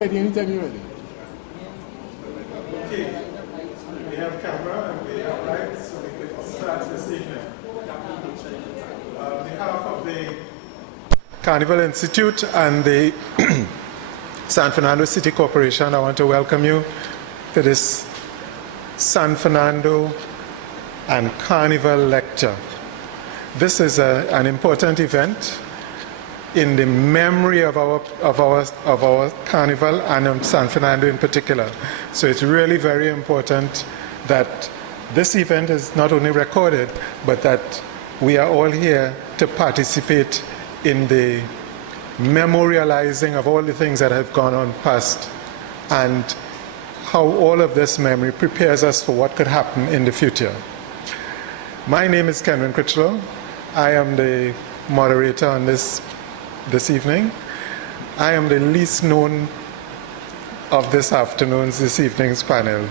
Ready, anytime you're ready. Okay, we have camera and we have lights, so we can start this evening. On behalf of the Carnival Institute and the San Fernando City Corporation, I want to welcome you to this San Fernando and Carnival lecture. This is an important event in the memory of our Carnival and on San Fernando in particular. So it's really very important that this event is not only recorded, but that we are all here to participate in the memorializing of all the things that have gone on past and how all of this memory prepares us for what could happen in the future. My name is Kenwin Critchlow. I am the moderator on this evening. I am the least known of this evening's panel.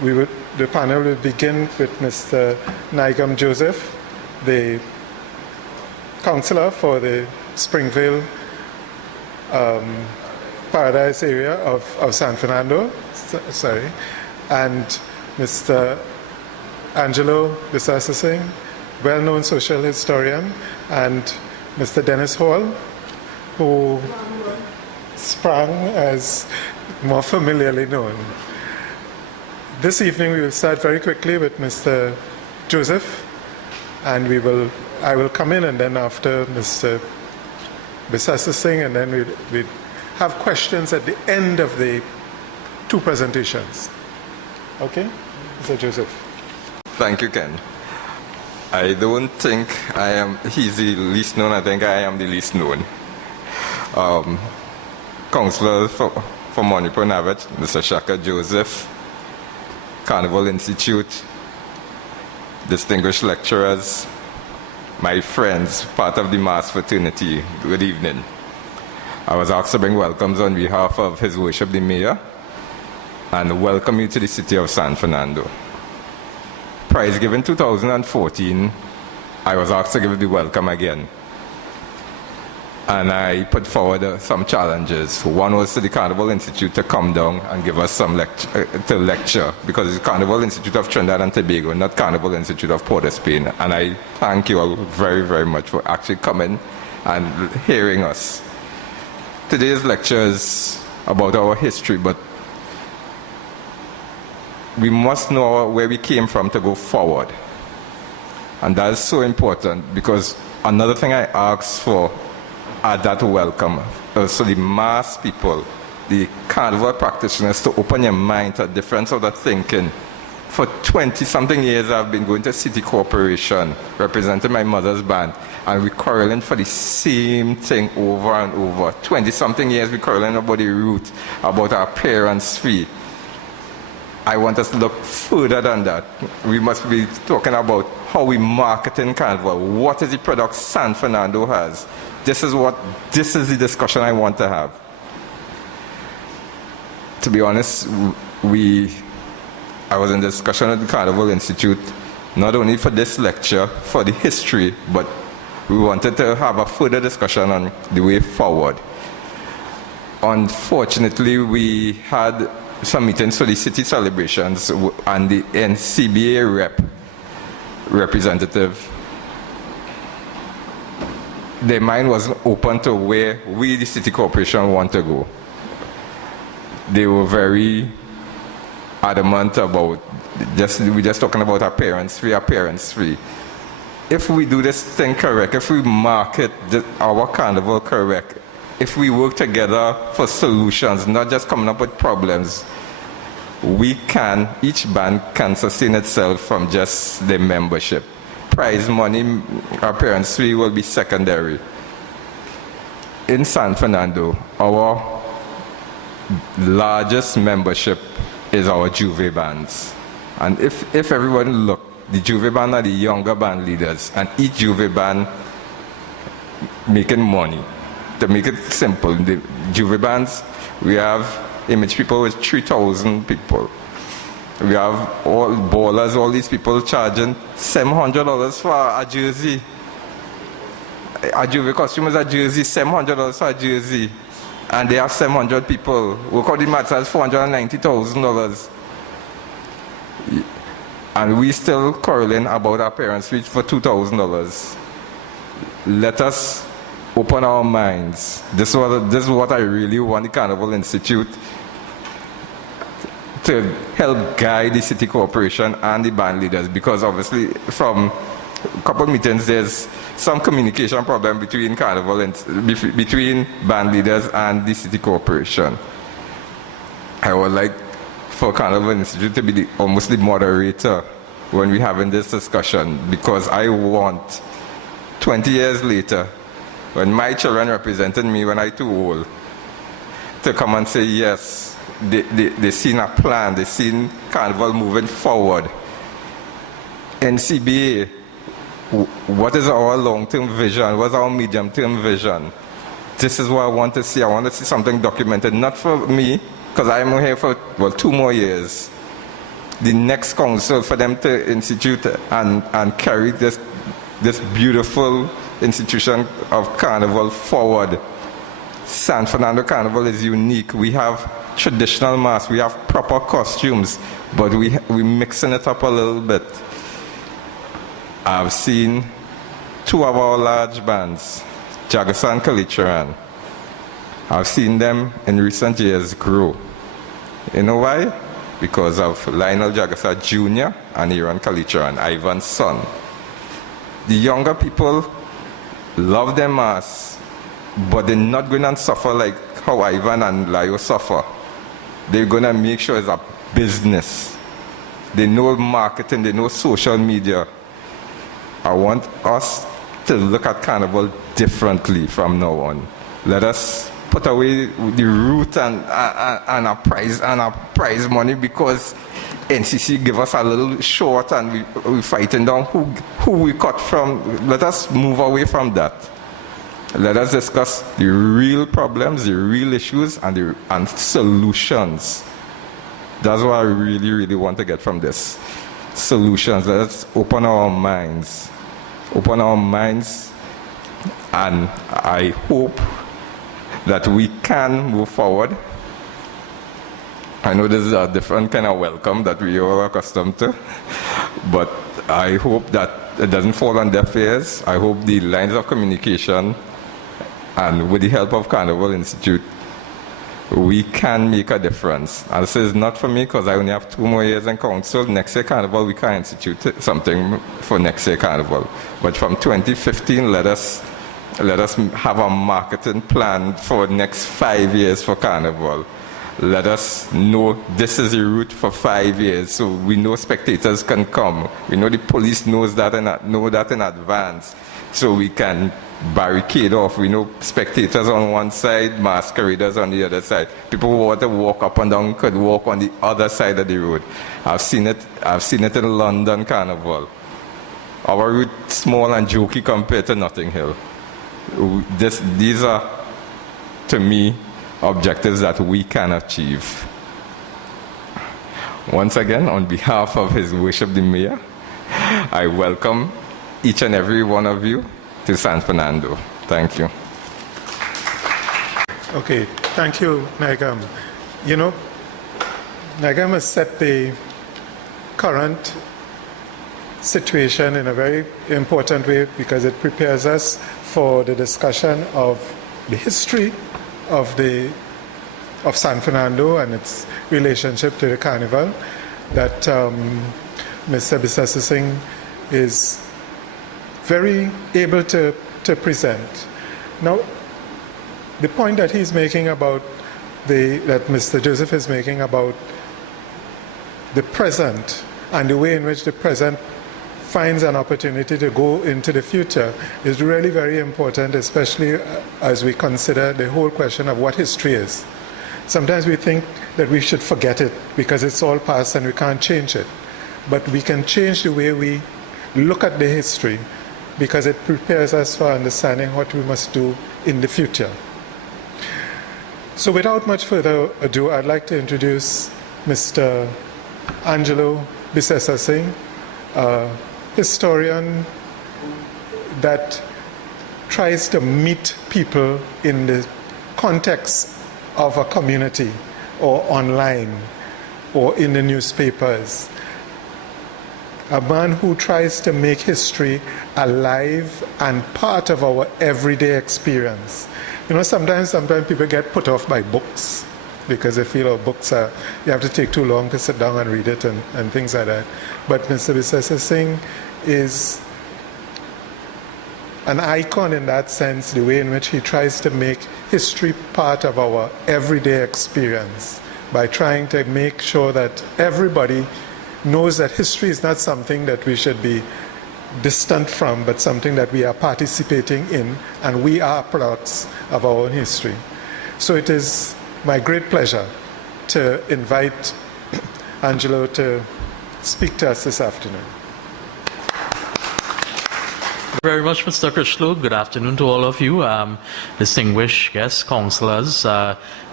The panel will begin with Mr. Nigam Joseph, the councillor for the Springvale Paradise area of San Fernando, and Mr. Angelo Bisasa Singh, well-known social historian, and Mr. Dennis Hall, who sprang as more familiarly known. This evening we will start very quickly with Mr. Joseph, and I will come in, and then after Mr. Bisasa Singh, and then we'd have questions at the end of the two presentations. Okay? Mr. Joseph. Thank you, Ken. I don't think he's the least known, I think I am the least known. Councillor for Manipur Navat, Mr. Shaka Joseph, Carnival Institute, distinguished lecturers, my friends, part of the mass fraternity, good evening. I was asked to bring welcomes on behalf of His Worship the Mayor and welcome you to the city of San Fernando. Prize given 2014, I was asked to give the welcome again. And I put forward some challenges. One was to the Carnival Institute to come down and give us some lecture, because it's Carnival Institute of Trinidad and Tobago, not Carnival Institute of Port of Spain. And I thank you all very, very much for actually coming and hearing us. Today's lecture is about our history, but we must know where we came from to go forward. And that is so important, because another thing I asked for at that welcome, so the mass people, the Carnival practitioners, to open your mind to a difference of the thinking. For 20-something years I've been going to City Corporation, representing my mother's band, and we're quarreling for the same thing over and over. 20-something years we're quarreling about the route, about our parents' fee. I want us to look further than that. We must be talking about how we market in Carnival. What is the product San Fernando has? This is the discussion I want to have. To be honest, I was in discussion at the Carnival Institute, not only for this lecture, for the history, but we wanted to have a further discussion on the way forward. Unfortunately, we had some meetings for the city celebrations, and the NCBA representative, their mind wasn't open to where we, the city corporation, want to go. They were very adamant about we're just talking about our parents free. If we do this thing correct, if we market our Carnival correct, if we work together for solutions, not just coming up with problems, each band can sustain itself from just the membership. Prize money, our parents' fee will be secondary. In San Fernando, our largest membership is our Juve bands. And if everyone look, the Juve band are the younger band leaders, and each Juve band making money. To make it simple, the Juve bands, we have image people with 3,000 people. We have all ballers, all these people charging $700 for a jersey. A Juve costume is a jersey, $700 for a jersey. and they have 700 people. Work out the maths, that's $490,000. And we still quarreling about our parents' reach for $2,000. Let us open our minds. This is what I really want the Carnival Institute to help guide the city corporation and the band leaders, because obviously from a couple of meetings there's some communication problem between Carnival and between band leaders and the city corporation. I would like for Carnival Institute to be almost the moderator when we're having this discussion, because I want 20 years later, when my children represented me when I was too old, to come and say yes, they seen a plan, they seen Carnival moving forward. NCBA, what is our long-term vision? What's our medium-term vision? This is what I want to see. I want to see something documented, not for me, because I'm here for, 2 more years. The next council, for them to institute and carry this beautiful institution of Carnival forward. San Fernando Carnival is unique. We have traditional masks, we have proper costumes, but we're mixing it up a little bit. I've seen 2 of our large bands, Jagasa and Kalicharan. I've seen them in recent years grow. You know why? Because of Lionel Jagasa Jr. and Aaron Kalicharan, Ivan's son. The younger people love their masks, but they're not going to suffer like how Ivan and Lio suffer. They're going to make sure it's a business. They know marketing, they know social media. I want us to look at Carnival differently from now on. Let us put away the root and our prize money, because NCC give us a little short and we're fighting down who we cut from. Let us move away from that. Let us discuss the real problems, the real issues, and solutions. That's what I really, really want to get from this. Solutions. Let us open our minds. Open our minds, and I hope that we can move forward. I know this is a different kind of welcome that we are accustomed to, but I hope that it doesn't fall on deaf ears. I hope the lines of communication, and with the help of Carnival Institute, we can make a difference. And this is not for me, because I only have 2 more years in council. Next year Carnival, we can institute something for next year Carnival. But from 2015, let us have a marketing plan for the next 5 years for Carnival. Let us know this is the route for 5 years, so we know spectators can come. We know the police knows that know that in advance, so we can barricade off. We know spectators on one side, masqueraders on the other side. People who want to walk up and down could walk on the other side of the road. I've seen it in London Carnival. Our route small and jokey compared to Notting Hill. These are, to me, objectives that we can achieve. Once again, on behalf of His Worship the Mayor, I welcome each and every one of you to San Fernando. Thank you. Okay, thank you, Nagam. You know, Nagam has set the current situation in a very important way, because it prepares us for the discussion of the history of San Fernando and its relationship to the Carnival that Mr. Bisasa Singh is very able to present. Now, the point that he's making about that Mr. Joseph is making about the present and the way in which the present finds an opportunity to go into the future is really very important, especially as we consider the whole question of what history is. Sometimes we think that we should forget it because it's all past and we can't change it. But we can change the way we look at the history, because it prepares us for understanding what we must do in the future. So without much further ado, I'd like to introduce Mr. Angelo Bisasa Singh, a historian that tries to meet people in the context of a community or online or in the newspapers. A man who tries to make history alive and part of our everyday experience. You know, sometimes people get put off by books because they feel books are, you have to take too long to sit down and read it and things like that. But Mr. Bisesa Singh is an icon in that sense, the way in which he tries to make history part of our everyday experience by trying to make sure that everybody knows that history is not something that we should be distant from, but something that we are participating in, and we are products of our own history. So it is my great pleasure to invite Angelo to speak to us this afternoon. Thank you very much, Mr. Krishlo. Good afternoon to all of you, distinguished guests, counselors,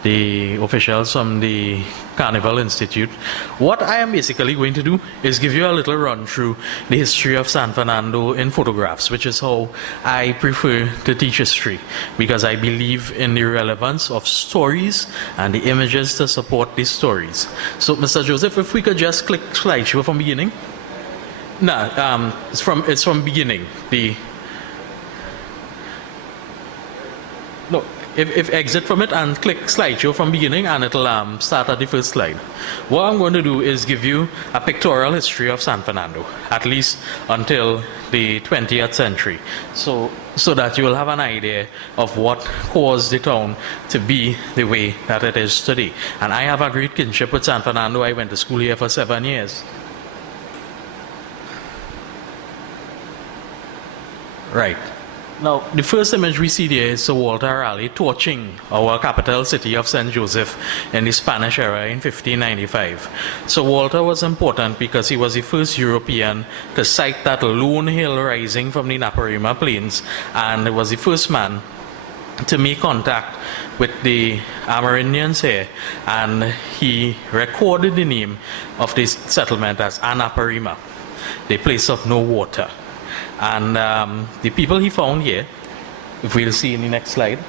the officials from the Carnival Institute. What I am basically going to do is give you a little run through the history of San Fernando in photographs, which is how I prefer to teach history, because I believe in the relevance of stories and the images to support these stories. So, Mr. Joseph, if we could just click slideshow from beginning. No, it's from beginning. If exit from it and click slideshow from beginning, and it'll start at the first slide. What I'm going to do is give you a pictorial history of San Fernando, at least until the 20th century, so that you will have an idea of what caused the town to be the way that it is today. And I have a great kinship with San Fernando. I went to school here for 7 years. Right. Now, the first image we see there is Sir Walter Raleigh torching our capital city of St. Joseph in the Spanish era in 1595. So Walter was important because he was the first European to sight that lone hill rising from the Naparima Plains, and was the first man to make contact with the Amerindians here, and he recorded the name of this settlement as Anaparima, the place of no water. And the people he found here, if we'll see in the next slide,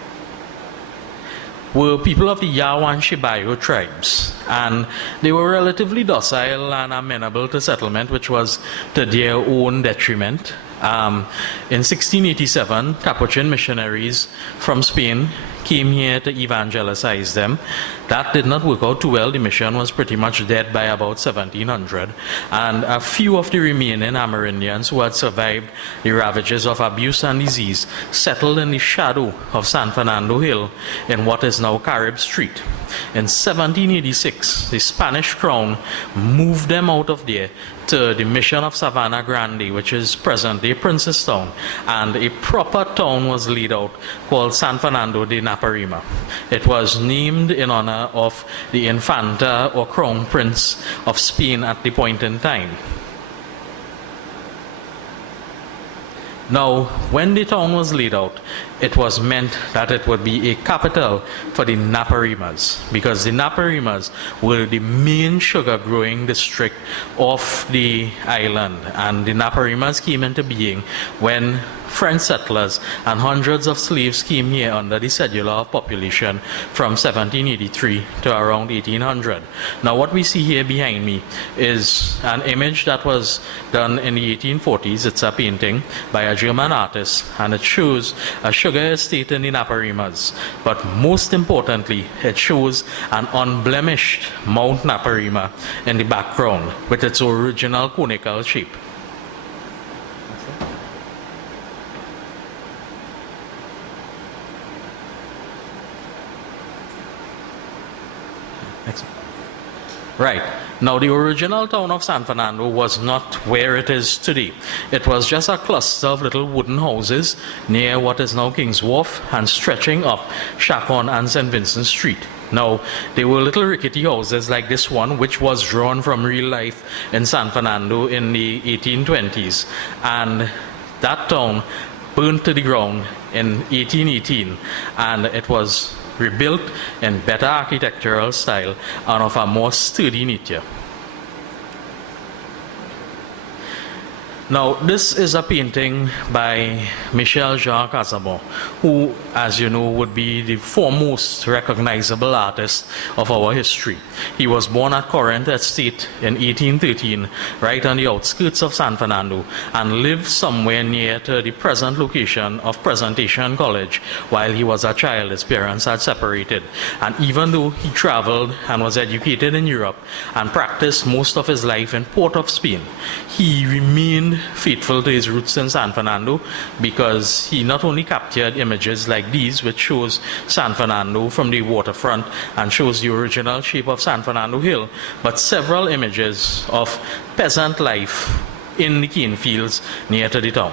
were people of the Yawan Shibayo tribes. And they were relatively docile and amenable to settlement, which was to their own detriment. In 1687, Capuchin missionaries from Spain came here to evangelize them. That did not work out too well. The mission was pretty much dead by about 1700. And a few of the remaining Amerindians who had survived the ravages of abuse and disease settled in the shadow of San Fernando Hill in what is now Carib Street. In 1786, the Spanish crown moved them out of there to the mission of Savannah Grande, which is present-day Princestown, and a proper town was laid out called San Fernando de Naparima. It was named in honor of the Infanta or Crown Prince of Spain at the point in time. Now, when the town was laid out, it was meant that it would be a capital for the Naparimas, because the Naparimas were the main sugar-growing district of the island, and the Naparimas came into being when French settlers and hundreds of slaves came here under the cedula of population from 1783 to around 1800. Now, what we see here behind me is an image that was done in the 1840s. It's a painting by a German artist, and it shows a sugar estate in the Naparimas. But most importantly, it shows an unblemished Mount Naparima in the background with its original conical shape. Right. Now, the original town of San Fernando was not where it is today. It was just a cluster of little wooden houses near what is now King's Wharf and stretching up Chacon and St. Vincent Street. Now, they were little rickety houses like this one, which was drawn from real life in San Fernando in the 1820s. And that town burned to the ground in 1818, and it was rebuilt in better architectural style and of a more sturdy nature. Now, this is a painting by Michel Jean Casabon, who, as you know, would be the foremost recognizable artist of our history. He was born at Corinth Estate in 1813, right on the outskirts of San Fernando, and lived somewhere near to the present location of Presentation College. While he was a child, his parents had separated. And even though he traveled and was educated in Europe and practiced most of his life in Port of Spain, he remained faithful to his roots in San Fernando, because he not only captured images like these, which shows San Fernando from the waterfront and shows the original shape of San Fernando Hill, but several images of peasant life in the cane fields near to the town.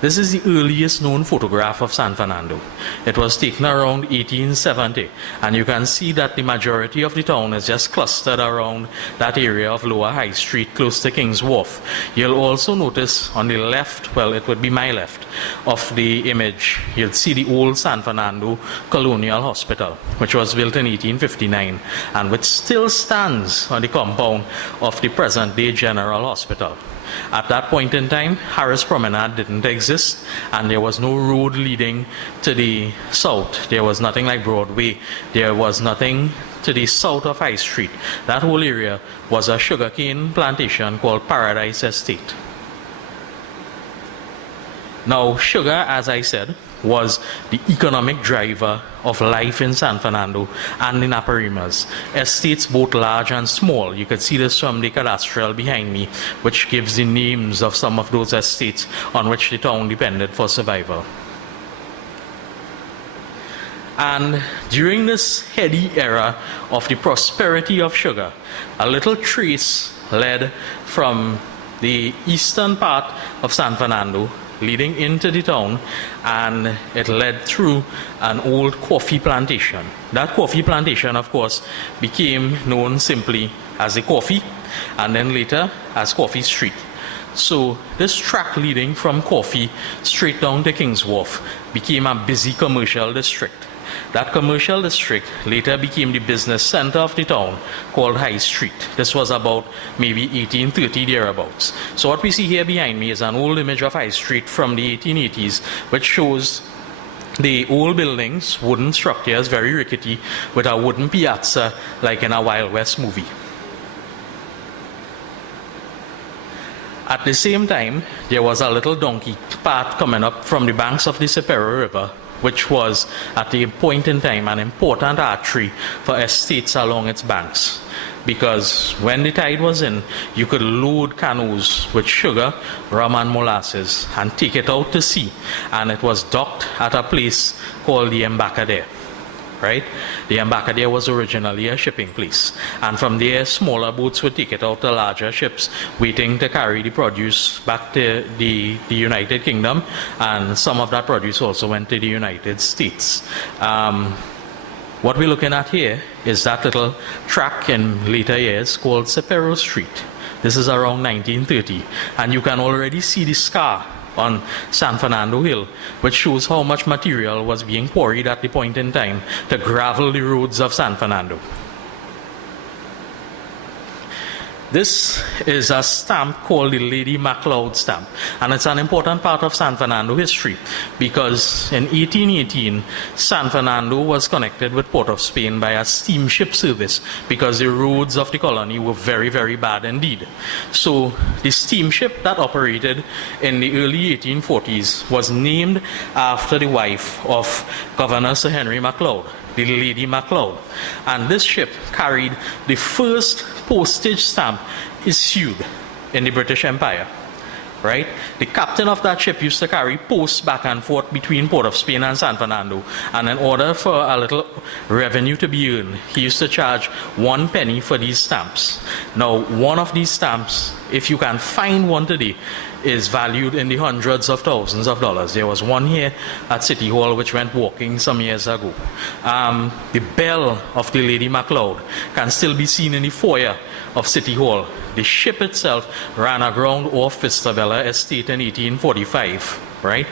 This is the earliest known photograph of San Fernando. It was taken around 1870, and you can see that the majority of the town is just clustered around that area of Lower High Street close to King's Wharf. You'll also notice on the left, well, it would be my left, of the image, you'll see the old San Fernando Colonial Hospital, which was built in 1859 and which still stands on the compound of the present-day General Hospital. At that point in time, Harris Promenade didn't exist, and there was no road leading to the south. There was nothing like Broadway. There was nothing to the south of High Street. That whole area was a sugarcane plantation called Paradise Estate. Now, sugar, as I said, was the economic driver of life in San Fernando and in Aparimas. Estates both large and small. You could see this from the cadastral behind me, which gives the names of some of those estates on which the town depended for survival. And during this heady era of the prosperity of sugar, a little trace led from the eastern part of San Fernando leading into the town, and it led through an old coffee plantation. That coffee plantation, of course, became known simply as the Coffee, and then later as Coffee Street. So this track leading from Coffee straight down to King's Wharf became a busy commercial district. That commercial district later became the business center of the town, called High Street. This was about maybe 1830 thereabouts. So what we see here behind me is an old image of High Street from the 1880s, which shows the old buildings, wooden structures, very rickety, with a wooden piazza like in a Wild West movie. At the same time, there was a little donkey path coming up from the banks of the Sepero River, which was at the point in time an important artery for estates along its banks. Because when the tide was in, you could load canoes with sugar, rum and molasses and take it out to sea. And it was docked at a place called the Embarcadero. Right? The Embarcadero was originally a shipping place, and from there smaller boats would take it out to larger ships waiting to carry the produce back to the United Kingdom, and some of that produce also went to the United States. What we're looking at here is that little track in later years called Sepero Street. This is around 1930, and you can already see the scar on San Fernando Hill, which shows how much material was being quarried at the point in time to gravel the roads of San Fernando. This is a stamp called the Lady MacLeod stamp, and it's an important part of San Fernando history because in 1818, San Fernando was connected with Port of Spain by a steamship service because the roads of the colony were very, very bad indeed. So the steamship that operated in the early 1840s was named after the wife of Governor Sir Henry MacLeod, the Lady MacLeod. And this ship carried the first postage stamp issued in the British Empire. Right? The captain of that ship used to carry posts back and forth between Port of Spain and San Fernando. And in order for a little revenue to be earned, he used to charge 1 penny for these stamps. Now, one of these stamps, if you can find one today, is valued in the hundreds of thousands of dollars. There was one here at City Hall which went walking some years ago. The bell of the Lady MacLeod can still be seen in the foyer of City Hall. The ship itself ran aground off Vistabella Estate in 1845, right?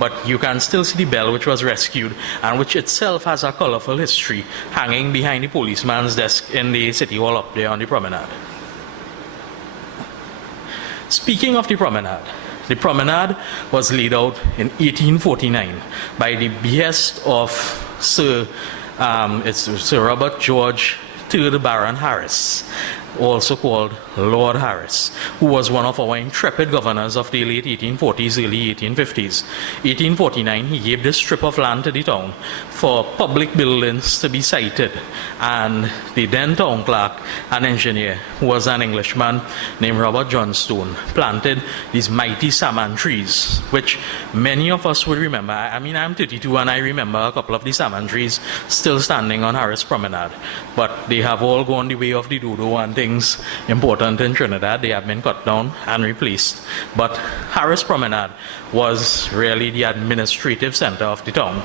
But you can still see the bell which was rescued and which itself has a colorful history hanging behind the policeman's desk in the City Hall up there on the promenade. Speaking of the promenade was laid out in 1849 by the behest of Sir Robert George III Baron Harris, also called Lord Harris, who was one of our intrepid governors of the late 1840s, early 1850s. 1849, he gave this strip of land to the town for public buildings to be sited, and the then town clerk and engineer, who was an Englishman named Robert Johnstone, planted these mighty salmon trees, which many of us would remember. I mean, I'm 32 and I remember a couple of the salmon trees still standing on Harris Promenade, but they have all gone the way of the dodo and things important in Trinidad. They have been cut down and replaced. But Harris Promenade was really the administrative center of the town.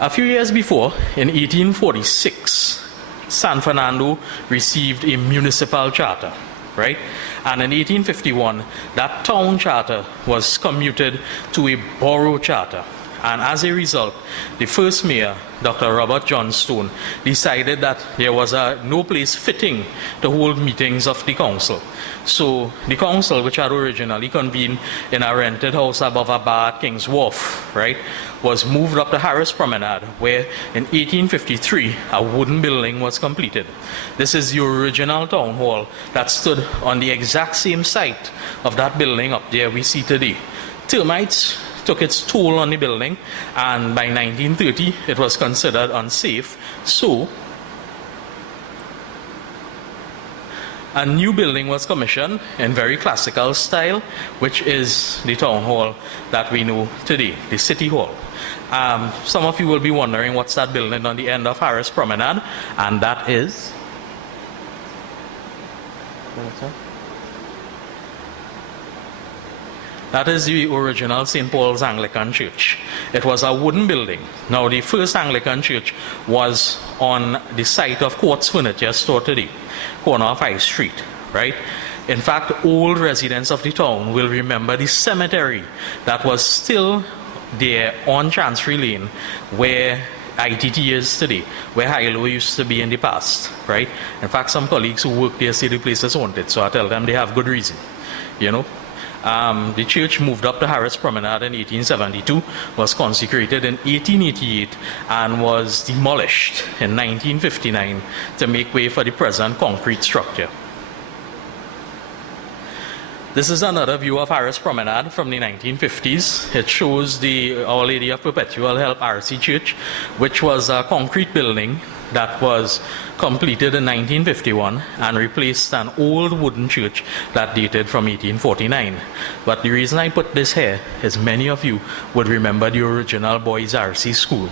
A few years before, in 1846, San Fernando received a municipal charter, right? And in 1851, that town charter was commuted to a borough charter. And as a result, the first mayor, Dr. Robert Johnstone, decided that there was no place fitting to hold meetings of the council. So the council, which had originally convened in a rented house above a bar at King's Wharf, right, was moved up to Harris Promenade, where in 1853 a wooden building was completed. This is the original town hall that stood on the exact same site of that building up there we see today. Termites took its toll on the building, and by 1930 it was considered unsafe. So a new building was commissioned in very classical style, which is the town hall that we know today, the City Hall. Some of you will be wondering what's that building on the end of Harris Promenade, and that is the original St. Paul's Anglican Church. It was a wooden building. Now, the first Anglican church was on the site of Quartz Furniture Store today, corner of High Street, right? In fact, old residents of the town will remember the cemetery that was still there on Chancery Lane, where ITT is today, where Hilo used to be in the past, right? In fact, some colleagues who work there say the place is haunted, so I tell them they have good reason, you know. The church moved up to Harris Promenade in 1872, was consecrated in 1888, and was demolished in 1959 to make way for the present concrete structure. This is another view of Harris Promenade from the 1950s. It shows the Our Lady of Perpetual Help RC Church, which was a concrete building that was completed in 1951 and replaced an old wooden church that dated from 1849. But the reason I put this here is many of you would remember the original Boys RC School,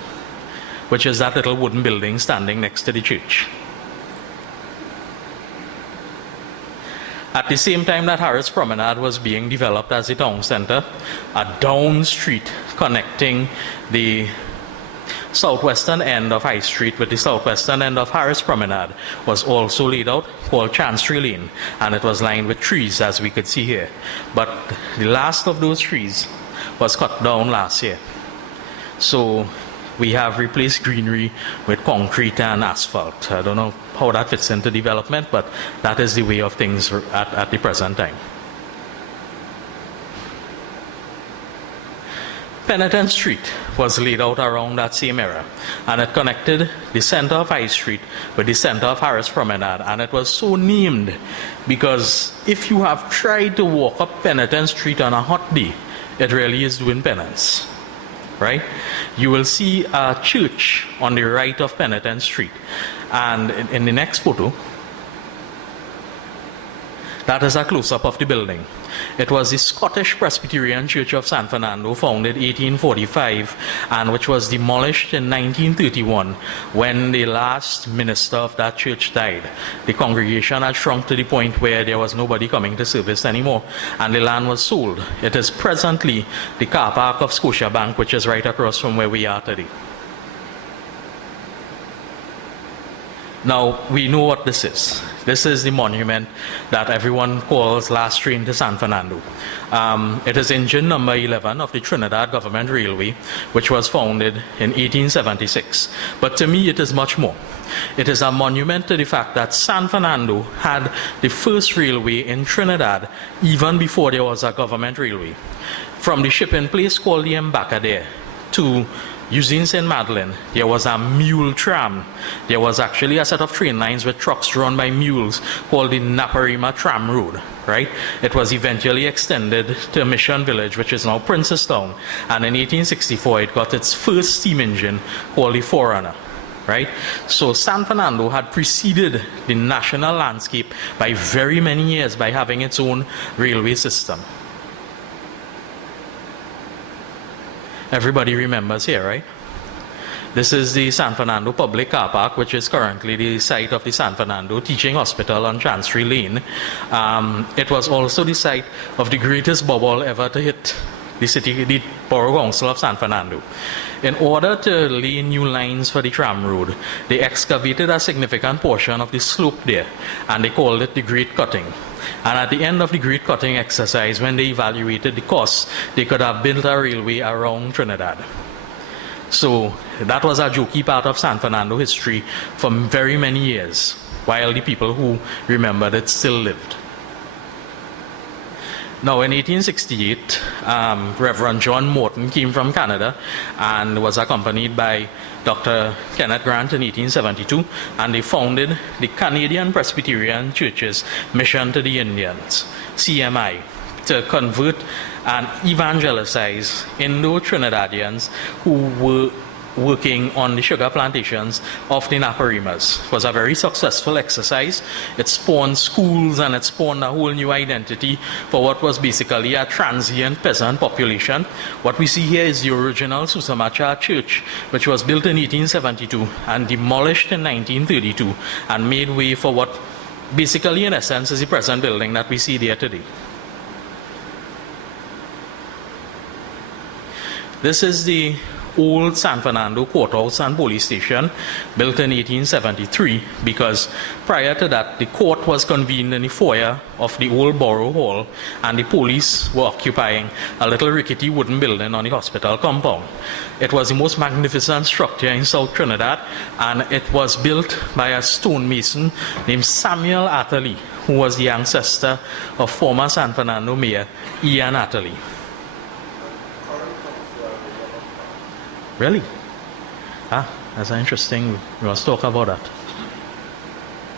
which is that little wooden building standing next to the church. At the same time that Harris Promenade was being developed as a town center, a down street connecting the southwestern end of High Street with the southwestern end of Harris Promenade was also laid out, called Chancery Lane, and it was lined with trees, as we could see here. But the last of those trees was cut down last year. So we have replaced greenery with concrete and asphalt. I don't know how that fits into development, but that is the way of things at the present time. Penitent Street was laid out around that same era, and it connected the center of High Street with the center of Harris Promenade, and it was so named because if you have tried to walk up Penitent Street on a hot day, it really is doing penance, right? You will see a church on the right of Penitent Street, and in the next photo, that is a close-up of the building. It was the Scottish Presbyterian Church of San Fernando, founded 1845, and which was demolished in 1931 when the last minister of that church died. The congregation had shrunk to the point where there was nobody coming to service anymore, and the land was sold. It is presently the car park of Scotiabank, which is right across from where we are today. Now, we know what this is. This is the monument that everyone calls Last Train to San Fernando. It is engine number 11 of the Trinidad Government Railway, which was founded in 1876. But to me, it is much more. It is a monument to the fact that San Fernando had the first railway in Trinidad even before there was a government railway. From the shipping place called the Embarcadero to Eugene St. Madeleine, there was a mule tram. There was actually a set of train lines with trucks drawn by mules called the Naparima Tram Road, right? It was eventually extended to Mission Village, which is now Princestown, and in 1864 it got its first steam engine called the Forerunner, right? So San Fernando had preceded the national landscape by very many years by having its own railway system. Everybody remembers here, right? This is the San Fernando Public Car Park, which is currently the site of the San Fernando Teaching Hospital on Chancery Lane. It was also the site of the greatest bubble ever to hit the Borough Council of San Fernando. In order to lay new lines for the tram road, they excavated a significant portion of the slope there, and they called it the Great Cutting. And at the end of the Great Cutting exercise, when they evaluated the costs, they could have built a railway around Trinidad. So that was a jokey part of San Fernando history for very many years, while the people who remembered it still lived. Now, in 1868, Reverend John Morton came from Canada and was accompanied by Dr. Kenneth Grant in 1872, and they founded the Canadian Presbyterian Church's Mission to the Indians, CMI, to convert and evangelize Indo-Trinidadians who were working on the sugar plantations of the Naparimas. It was a very successful exercise. It spawned schools and it spawned a whole new identity for what was basically a transient peasant population. What we see here is the original Susamacha Church, which was built in 1872 and demolished in 1932 and made way for what basically in essence is the present building that we see there today. This is the old San Fernando courthouse and police station, built in 1873, because prior to that the court was convened in the foyer of the old borough hall and the police were occupying a little rickety wooden building on the hospital compound. It was the most magnificent structure in South Trinidad, and it was built by a stonemason named Samuel Atherley, who was the ancestor of former San Fernando Mayor Ian Atherley. Really? That's interesting. We must talk about that.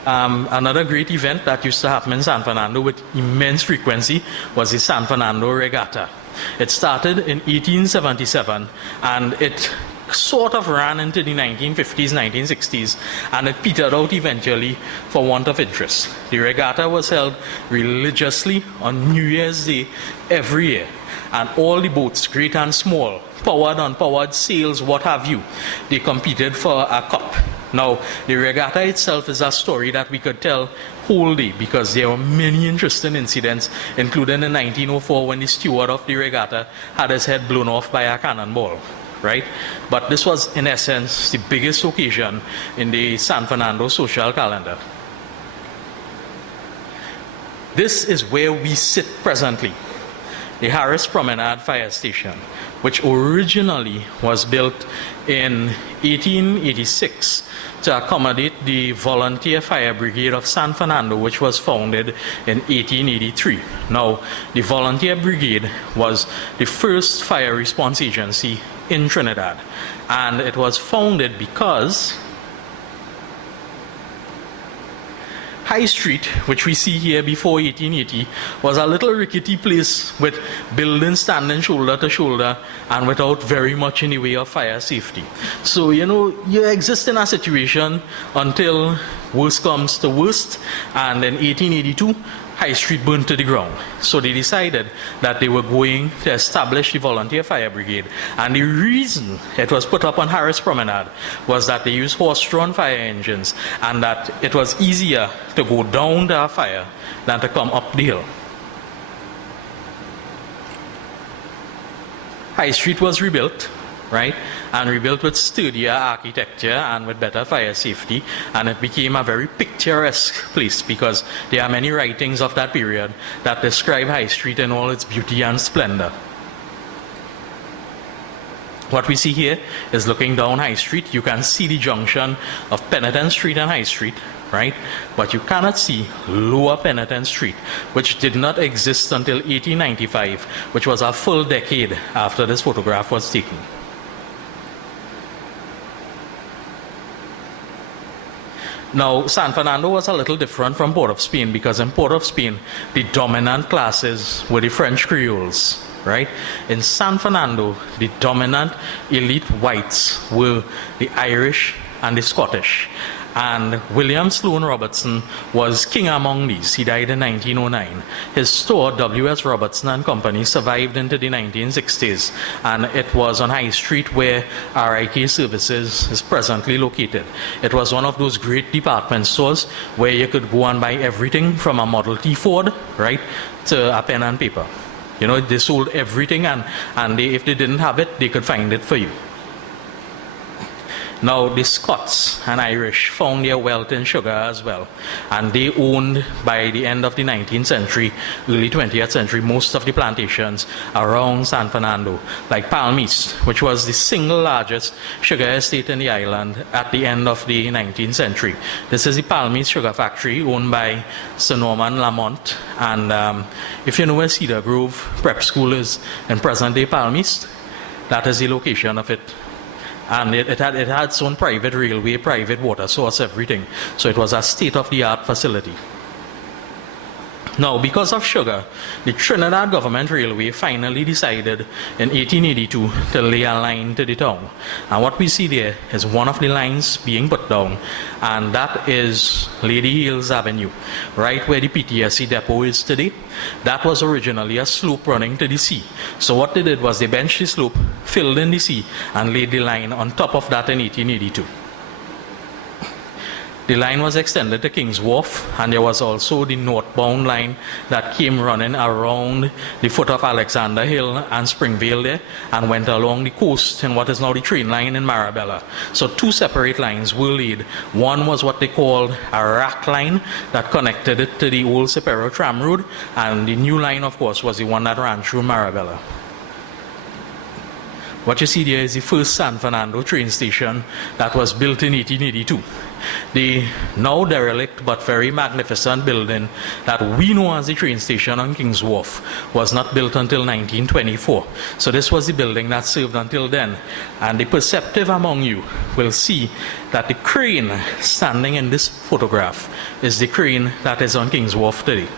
Another great event that used to happen in San Fernando with immense frequency was the San Fernando Regatta. It started in 1877 and it sort of ran into the 1950s, 1960s, and it petered out eventually for want of interest. The regatta was held religiously on New Year's Day every year, and all the boats, great and small, powered, unpowered, sails, what have you, they competed for a cup. Now, the regatta itself is a story that we could tell whole day, because there were many interesting incidents, including in 1904 when the steward of the regatta had his head blown off by a cannonball, right? But this was, in essence, the biggest occasion in the San Fernando social calendar. This is where we sit presently, the Harris Promenade Fire Station, which originally was built in 1886 to accommodate the Volunteer Fire Brigade of San Fernando, which was founded in 1883. Now, the Volunteer Brigade was the first fire response agency in Trinidad, and it was founded because High Street, which we see here before 1880, was a little rickety place with buildings standing shoulder to shoulder and without very much in the way of fire safety. So, you exist in a situation until worst comes to worst, and in 1882, High Street burned to the ground. So they decided that they were going to establish the Volunteer Fire Brigade. And the reason it was put up on Harris Promenade was that they used horse-drawn fire engines, and that it was easier to go down the fire than to come up the hill. High Street was rebuilt, right? And rebuilt with sturdier architecture and with better fire safety. And it became a very picturesque place because there are many writings of that period that describe High Street in all its beauty and splendor. What we see here is looking down High Street. You can see the junction of Penitent Street and High Street, right? But you cannot see Lower Penitent Street, which did not exist until 1895, which was a full decade after this photograph was taken. Now, San Fernando was a little different from Port of Spain because in Port of Spain, the dominant classes were the French Creoles. Right? In San Fernando, the dominant elite whites were the Irish and the Scottish. And William Sloane Robertson was king among these. He died in 1909. His store, W.S. Robertson and Company, survived into the 1960s. And it was on High Street where RIK Services is presently located. It was one of those great department stores where you could go and buy everything from a Model T Ford, right, to a pen and paper. You know, they sold everything, and if they didn't have it, they could find it for you. Now, the Scots and Irish found their wealth in sugar as well. And they owned, by the end of the 19th century, early 20th century, most of the plantations around San Fernando, like Palm East, which was the single largest sugar estate in the island at the end of the 19th century. This is the Palm East Sugar Factory, owned by Sir Norman Lamont. And if you know where Cedar Grove Prep School is in present-day Palm East, that is the location of it. And it had its own private railway, private water source, everything. So it was a state-of-the-art facility. Now, because of sugar, the Trinidad Government Railway finally decided in 1882 to lay a line to the town. And what we see there is one of the lines being put down, and that is Lady Hills Avenue, right where the PTSC depot is today. That was originally a slope running to the sea. So what they did was they benched the slope, filled in the sea, and laid the line on top of that in 1882. The line was extended to King's Wharf, and there was also the northbound line that came running around the foot of Alexander Hill and Springvale there, and went along the coast in what is now the train line in Marabella. So two separate lines were laid. One was what they called a rack line that connected it to the old Sepero tram road, and the new line, of course, was the one that ran through Marabella. What you see there is the first San Fernando train station that was built in 1882. The now derelict but very magnificent building that we know as the train station on King's Wharf was not built until 1924. So this was the building that served until then. And the perceptive among you will see that the crane standing in this photograph is the crane that is on King's Wharf today.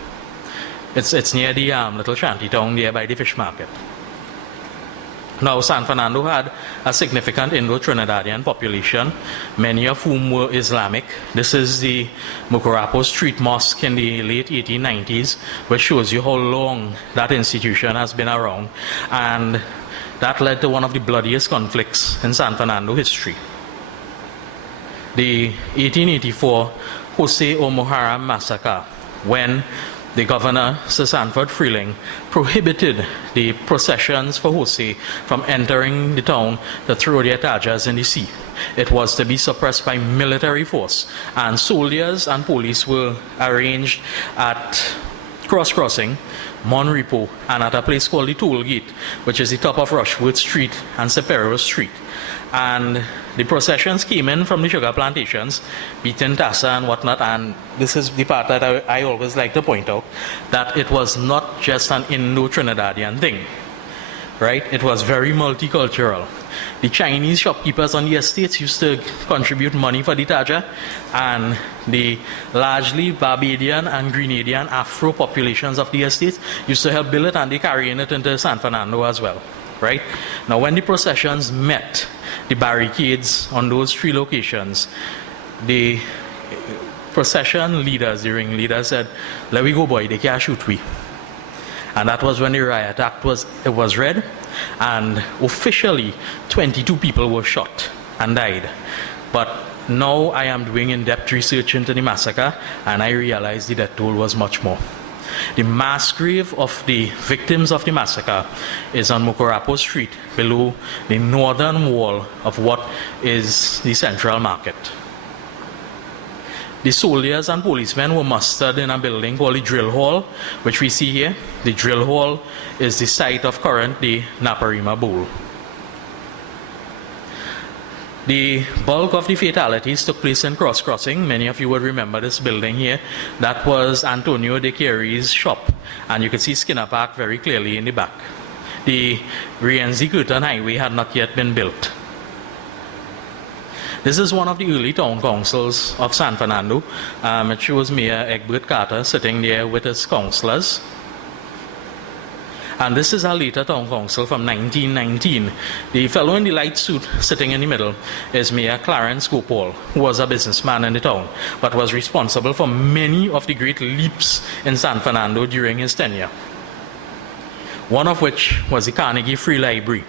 It's near the little shanty town there by the fish market. Now, San Fernando had a significant Indo-Trinidadian population, many of whom were Islamic. This is the Mucurapo Street Mosque in the late 1890s, which shows you how long that institution has been around. And that led to one of the bloodiest conflicts in San Fernando history. The 1884 Jose O'Muharam massacre, when the governor, Sir Sanford Freeling, prohibited the processions for Jose from entering the town to throw their tajas in the sea. It was to be suppressed by military force, and soldiers and police were arranged at Crossing, Monrepo, and at a place called the Toll Gate, which is the top of Rushworth Street and Sepero Street. And the processions came in from the sugar plantations, beating tassa and whatnot, and this is the part that I always like to point out, that it was not just an Indo-Trinidadian thing, right? It was very multicultural. The Chinese shopkeepers on the estates used to contribute money for the taja, and the largely Barbadian and Grenadian Afro populations of the estates used to help build it, and they carrying it into San Fernando as well, right? Now, when the processions met the barricades on those three locations, the procession leaders, the ringleaders said, "Let we go, boy, they can't shoot we." And that was when the riot act was read, and officially 22 people were shot and died. But now I am doing in-depth research into the massacre, and I realized the death toll was much more. The mass grave of the victims of the massacre is on Mucurapo Street, below the northern wall of what is the Central Market. The soldiers and policemen were mustered in a building called the Drill Hall, which we see here. The Drill Hall is the site of current-day Naparima Bowl. The bulk of the fatalities took place in cross-crossing. Many of you would remember this building here. That was Antonio de Chieri's shop, and you can see Skinner Park very clearly in the back. The Rienzi-Curtin Highway had not yet been built. This is one of the early town councils of San Fernando. It shows Mayor Egbert Carter sitting there with his councillors. And this is our later town council from 1919. The fellow in the light suit sitting in the middle is Mayor Clarence Gopal, who was a businessman in the town, but was responsible for many of the great leaps in San Fernando during his tenure. One of which was the Carnegie Free Library,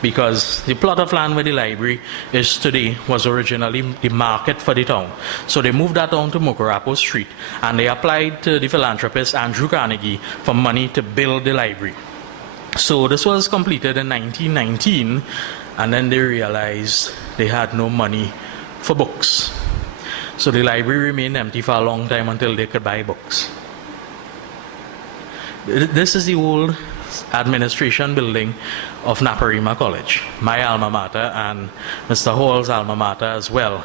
because the plot of land where the library is today was originally the market for the town. So they moved that down to Mucurapo Street, and they applied to the philanthropist Andrew Carnegie for money to build the library. So this was completed in 1919, and then they realized they had no money for books. So the library remained empty for a long time until they could buy books. This is the old administration building of Naparima College, my alma mater and Mr. Hall's alma mater as well.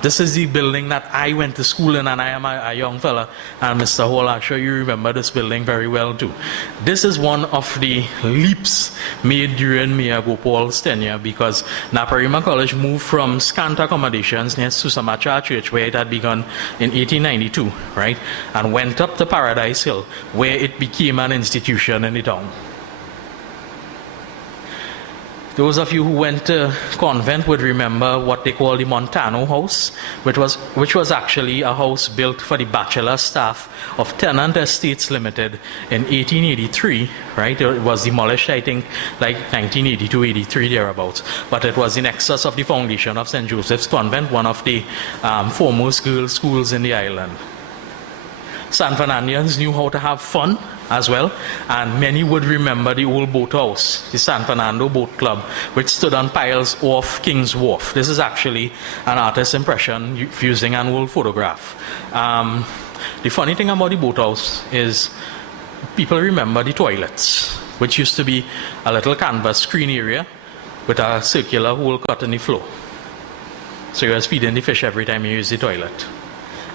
This is the building that I went to school in, and I am a young fella, and Mr. Hall, I'm sure you remember this building very well too. This is one of the leaps made during Mayor Gopal's tenure, because Naparima College moved from scant accommodations near Susamacha Church, where it had begun in 1892, right, and went up to Paradise Hill, where it became an institution in the town. Those of you who went to convent would remember what they call the Montano House, which was actually a house built for the bachelor staff of Tenant Estates Limited in 1883, right? It was demolished, I think, like 1982, 83, thereabouts. But it was in excess of the foundation of St. Joseph's Convent, one of the foremost girls' schools in the island. San Fernandians knew how to have fun as well, and many would remember the old boathouse, the San Fernando Boat Club, which stood on piles off King's Wharf. This is actually an artist's impression using an old photograph. The funny thing about the boathouse is people remember the toilets, which used to be a little canvas screen area with a circular hole cut in the floor. So you was feeding the fish every time you use the toilet.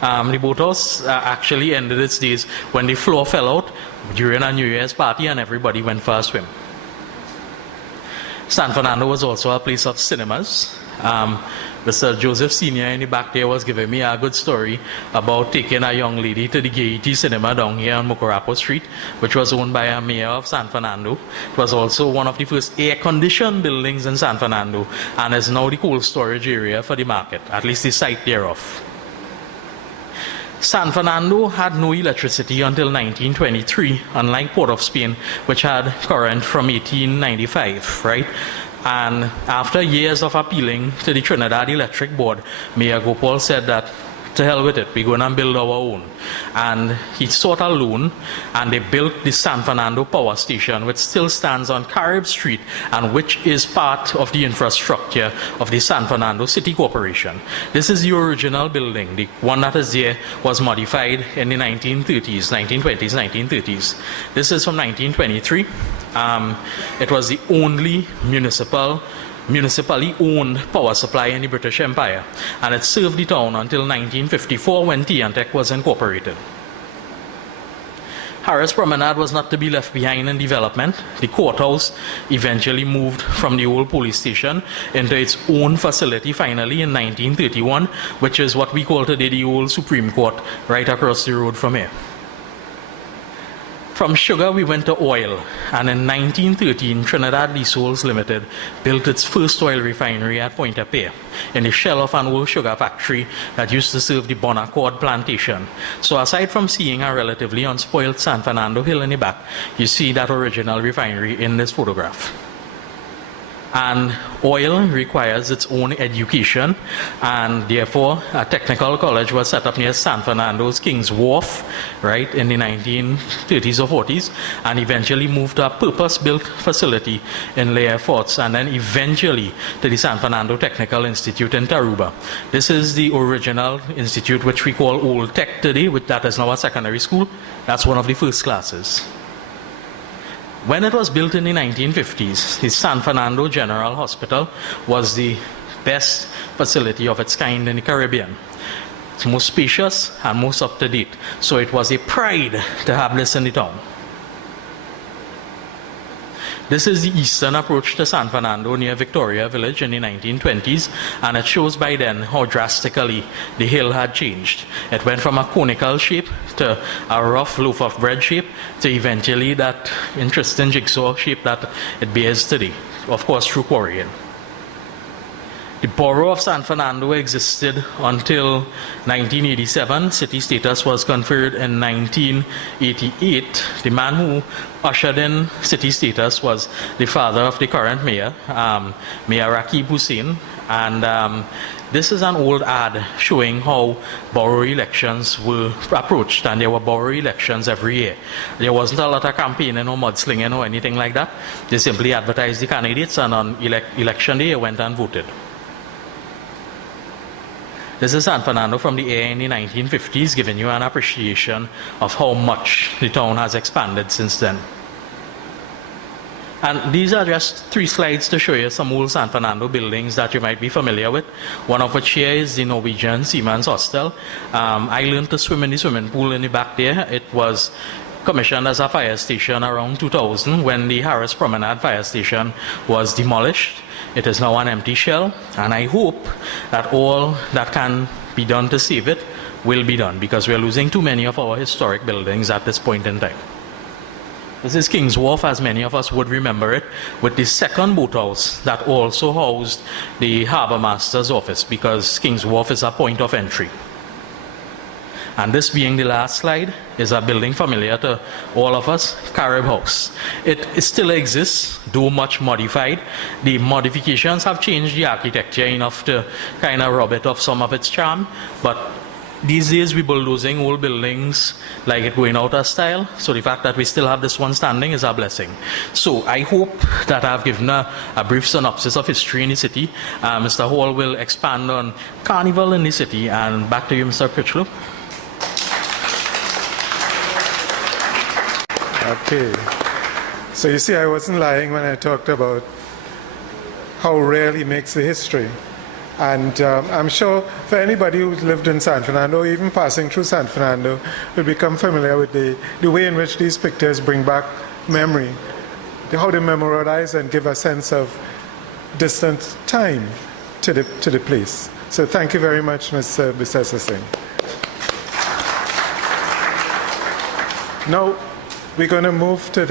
The boathouse actually ended its days when the floor fell out during a New Year's party and everybody went for a swim. San Fernando was also a place of cinemas. Mr. Joseph Sr. in the back there was giving me a good story about taking a young lady to the Gaiety Cinema down here on Mucurapo Street, which was owned by a mayor of San Fernando. It was also one of the first air-conditioned buildings in San Fernando, and is now the cold storage area for the market, at least the site thereof. San Fernando had no electricity until 1923, unlike Port of Spain, which had current from 1895, right? And after years of appealing to the Trinidad Electric Board, Mayor Gopal said that, to hell with it, we're going to build our own. And he sought a loan, and they built the San Fernando Power Station, which still stands on Carib Street, and which is part of the infrastructure of the San Fernando City Corporation. This is the original building. The one that is there was modified in the 1930s, 1920s, 1930s. This is from 1923. It was the only municipally owned power supply in the British Empire, and it served the town until 1954 when Tiantec was incorporated. Harris Promenade was not to be left behind in development. The courthouse eventually moved from the old police station into its own facility finally in 1931, which is what we call today the old Supreme Court, right across the road from here. From sugar, we went to oil, and in 1913, Trinidad Leaseholds Limited built its first oil refinery at Pointe-a-Pierre in the shell of an old sugar factory that used to serve the Bonaccord plantation. So aside from seeing a relatively unspoiled San Fernando Hill in the back, you see that original refinery in this photograph. And oil requires its own education, and therefore a technical college was set up near San Fernando's King's Wharf, right, in the 1930s or 40s, and eventually moved to a purpose-built facility in Lair Forts, and then eventually to the San Fernando Technical Institute in Taruba. This is the original institute which we call Old Tech today, which that is now a secondary school. That's one of the first classes. When it was built in the 1950s, the San Fernando General Hospital was the best facility of its kind in the Caribbean. It's most spacious and most up to date. So it was a pride to have this in the town. This is the eastern approach to San Fernando near Victoria Village in the 1920s, and it shows by then how drastically the hill had changed. It went from a conical shape to a rough loaf of bread shape to eventually that interesting jigsaw shape that it bears today, of course through quarrying. The borough of San Fernando existed until 1987. City status was conferred in 1988. The man who ushered in city status was the father of the current mayor, Mayor Rakib Hussain. And this is an old ad showing how borough elections were approached, and there were borough elections every year. There wasn't a lot of campaigning or mudslinging or anything like that. They simply advertised the candidates, and on election day, they went and voted. This is San Fernando from the air in the 1950s, giving you an appreciation of how much the town has expanded since then. And these are just 3 slides to show you some old San Fernando buildings that you might be familiar with. One of which here is the Norwegian Seamen's Hostel. I learned to swim in the swimming pool in the back there. It was commissioned as a fire station around 2000 when the Harris Promenade fire station was demolished. It is now an empty shell, and I hope that all that can be done to save it will be done, because we are losing too many of our historic buildings at this point in time. This is King's Wharf, as many of us would remember it, with the second boathouse that also housed the Harbour Master's office, because King's Wharf is a point of entry. And this being the last slide is a building familiar to all of us, Carib House. It still exists, though much modified. The modifications have changed the architecture enough to kind of rob it of some of its charm, but these days we're bulldozing old buildings like it going out of style, so the fact that we still have this one standing is a blessing. So I hope that I've given a brief synopsis of history in the city. Mr. Hall will expand on Carnival in the city, and back to you, Mr. Critchlow. Okay, so you see, I wasn't lying when I talked about how rare he makes the history. And I'm sure for anybody who's lived in San Fernando, or even passing through San Fernando, will become familiar with the way in which these pictures bring back memory, how they memorialize and give a sense of distant time to the place. So thank you very much, Mr. Bisesa Singh. Now, we're going to move to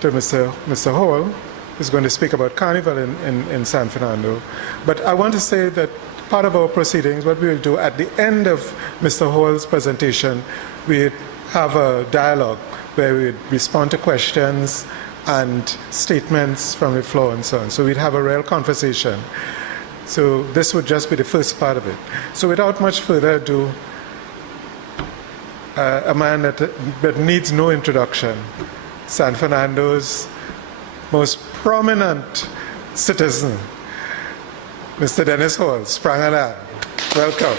Mr. Hall, who's going to speak about Carnival in San Fernando. But I want to say that part of our proceedings, what we will do at the end of Mr. Hall's presentation, we have a dialogue where we respond to questions and statements from the floor and so on. So we'd have a real conversation. So this would just be the first part of it. So without much further ado, a man that needs no introduction, San Fernando's most prominent citizen, Mr. Dennis Hall, Sprangalan. Welcome.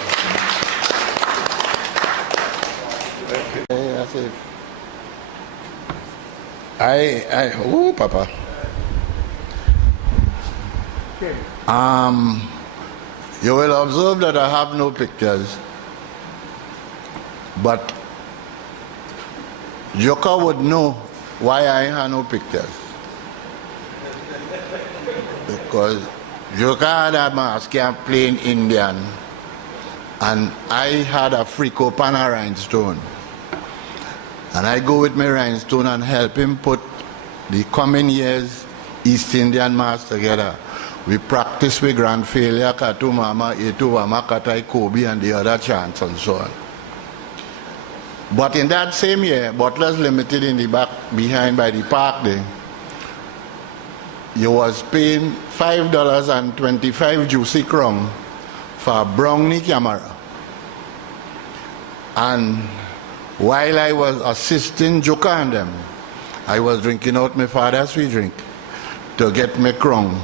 Oh, Papa. Okay. You will observe that I have no pictures, but Joka would know why I have no pictures. Because Joka had a mask and plain Indian, and I had a Frico Pana rhinestone. And I go with my rhinestone and help him put the coming year's East Indian mask together. We practice with Grand Failure, Katu Mama, Etu Mama, Katai Kobe, and the other chants and so on. But in that same year, Butler's Limited in the back behind by the park there, you was paying $5.25 juicy crown for a brownie camera. And while I was assisting Joka and them, I was drinking out my father's sweet drink to get me crown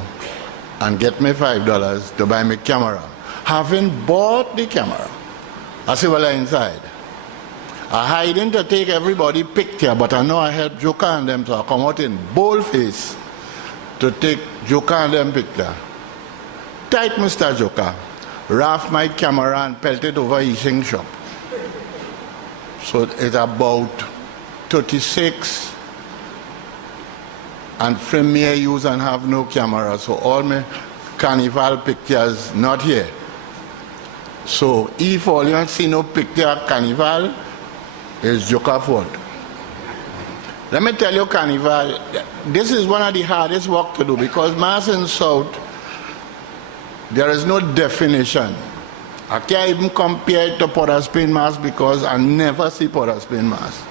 and get me $5 to buy me camera. Having bought the camera, I said, well, inside. I hiding to take everybody picture, but I know I helped Joka and them, so I come out in bold face to take Joka and them picture. Tight Mr. Joka, wrap my camera and pelt it over Eating shop. So it's about 36 and Premiere use and have no camera. So all my Carnival pictures not here. So if all you see no picture at Carnival, it's Joker's fault. Let me tell you, Carnival, this is one of the hardest work to do because Mass and South, there is no definition. I can't even compare it to Port of Spain Mass because I never see Port of Spain Mass.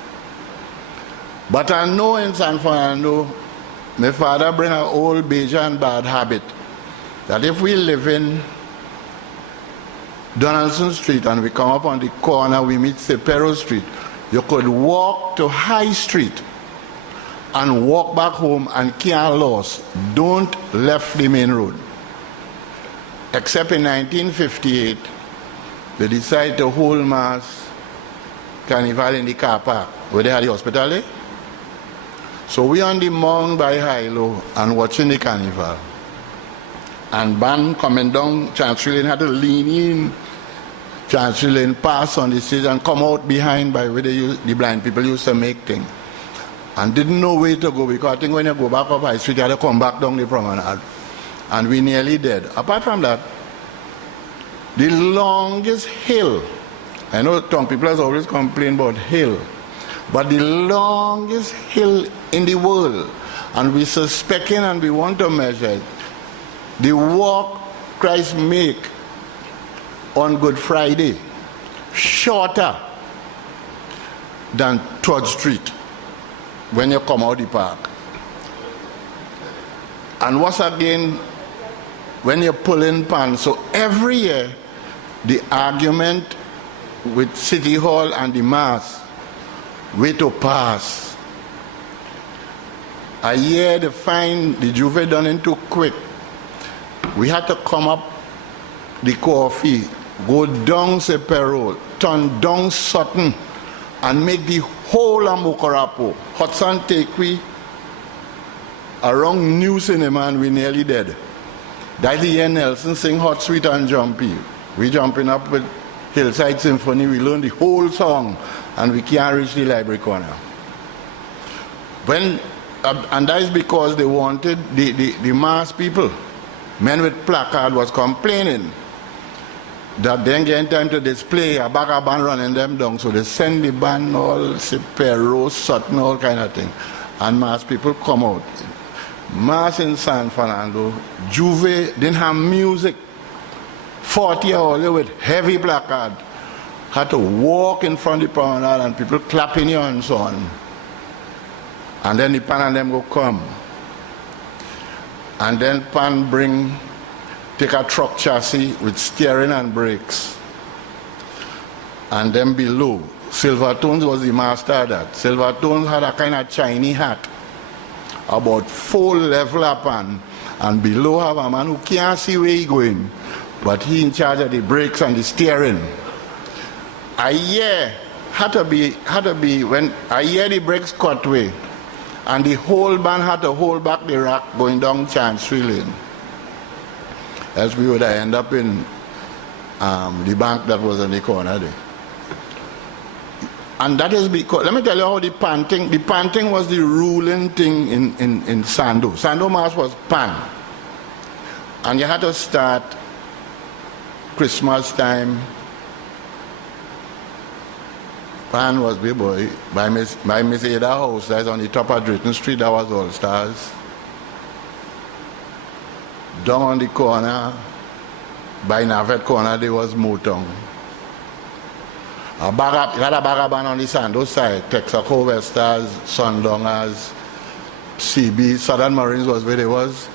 But I know in San Fernando, my father bring an old Bajan bad habit that if we live in Donaldson Street and we come up on the corner, we meet Cepero Street, you could walk to High Street and walk back home and can't lose. Don't left the main road. Except in 1958, they decided to hold Mass Carnival in the car park where they had the hospital there. So we on the mound by Hilo and watching the Carnival. And band coming down, Chancery Lane had to lean in, Chancery Lane pass on the stage and come out behind by where the blind people used to make things. And didn't know where to go because I think when you go back up High Street, you had to come back down the promenade. And we nearly dead. Apart from that, the longest hill, I know some people has always complained about hill, but the longest hill in the world, and we suspecting and we want to measure it, the walk Christ make on Good Friday, shorter than 3rd Street when you come out the park. And once again, when you pull in pan, so every year, the argument with City Hall and the Mass, way to pass. A year the fine, the Juve done it too quick. We had to come up the coffee, go down Cepero, turn down Sutton, and make the whole of Mokorapo, Hudson Takeaway, around New Cinema, and we nearly dead. That's the year Nelson sing Hot, Sweet and Jumpy. We jumping up with Hillside Symphony, we learn the whole song, and we can't reach the library corner. And that is because they wanted the mass people. Men with placard was complaining that they didn't get time to display a bag of band running them down, so they send the band all Cepero, Sutton, all kind of thing. And mass people come out. Mass in San Fernando, Juve didn't have music. 40 hours with heavy placard. Had to walk in front of the promenade and people clapping you and so on. And then the pan and them go come. And then pan take a truck chassis with steering and brakes. And then below, Silvertones was the master of that. Silvertones had a kind of Chinese hat, about 4 level up and below have a man who can't see where he going, but he in charge of the brakes and the steering. A year had to be when a year the brakes cut way, and the whole band had to hold back the rack going down Chancery Lane. Else we would have end up in the bank that was on the corner there. And that is because, let me tell you how the panting was the ruling thing in Sando. Sando Mass was pan. And you had to start Christmas time. Pan was big boy. By Miss Ada house, that's on the top of Drayton Street, that was All Stars. Down on the corner, by Navet corner, there was Motown. You had a bag of band on the Sando side, Texaco Westers, Sundongers, CB, Southern Marines was where they was.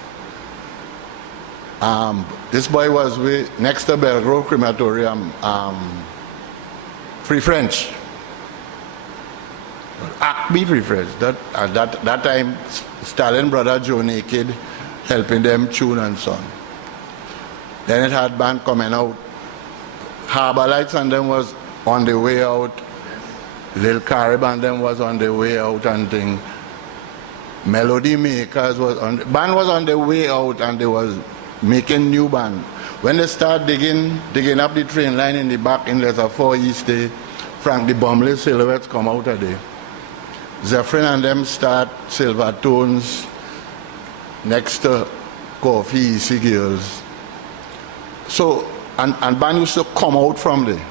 This boy was next to Belgrove Crematorium, Free French. Acme Free French. At that time, Stalin brother Joe Naked helping them tune and so on. Then it had band coming out. Harbor Lights and them was on the way out. Little Carib and them was on the way out and thing. Melody Makers band was on the way out and they was making new band. When they start digging up the train line in the back in Letter 4 East, Frank the Bumley Silhouettes come out of there. Zephyrin and them start Silver Tones next to Coffee Easy Girls. So, and band used to come out from there.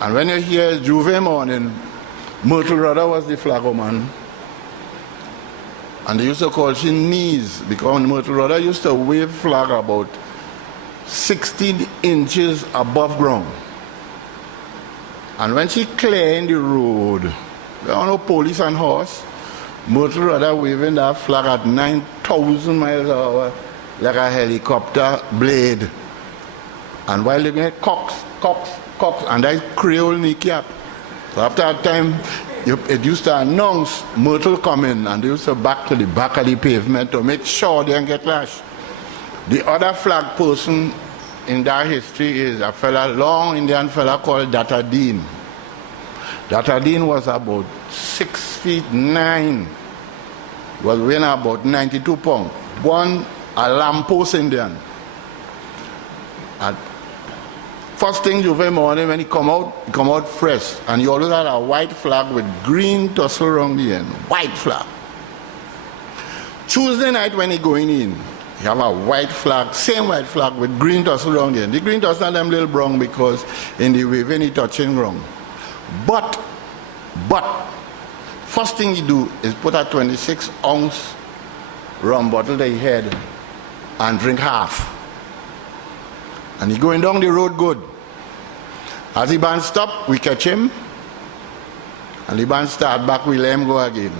And when you hear Juve Morning, Myrtle Rudder was the flagman. And they used to call she knees because Myrtle Rudder used to wave flag about 16 inches above ground. And when she cleared the road, there were no police and horse, Myrtle Rudder waving that flag at 9,000 miles an hour like a helicopter blade. And while they get cocks, and that Creole kneecap. So after that time, it used to announce Myrtle coming, and they used to back to the back of the pavement to make sure they don't get lashed. The other flag person in that history is a long Indian fella called Data Dean. Data Dean was about 6'9", was weighing about 92 pounds. A lamppost Indian. And first thing Juve Morning, when he come out fresh, and he always had a white flag with green tussle around the end. White flag. Tuesday night when he going in, you have a white flag, same white flag with green tussle around the end. The green tussle and them little brown because in the wave when he touching ground. But, first thing you do is put a 26-ounce rum bottle to your head and drink half. And he going down the road good. As the band stop, we catch him. And the band start back, we let him go again.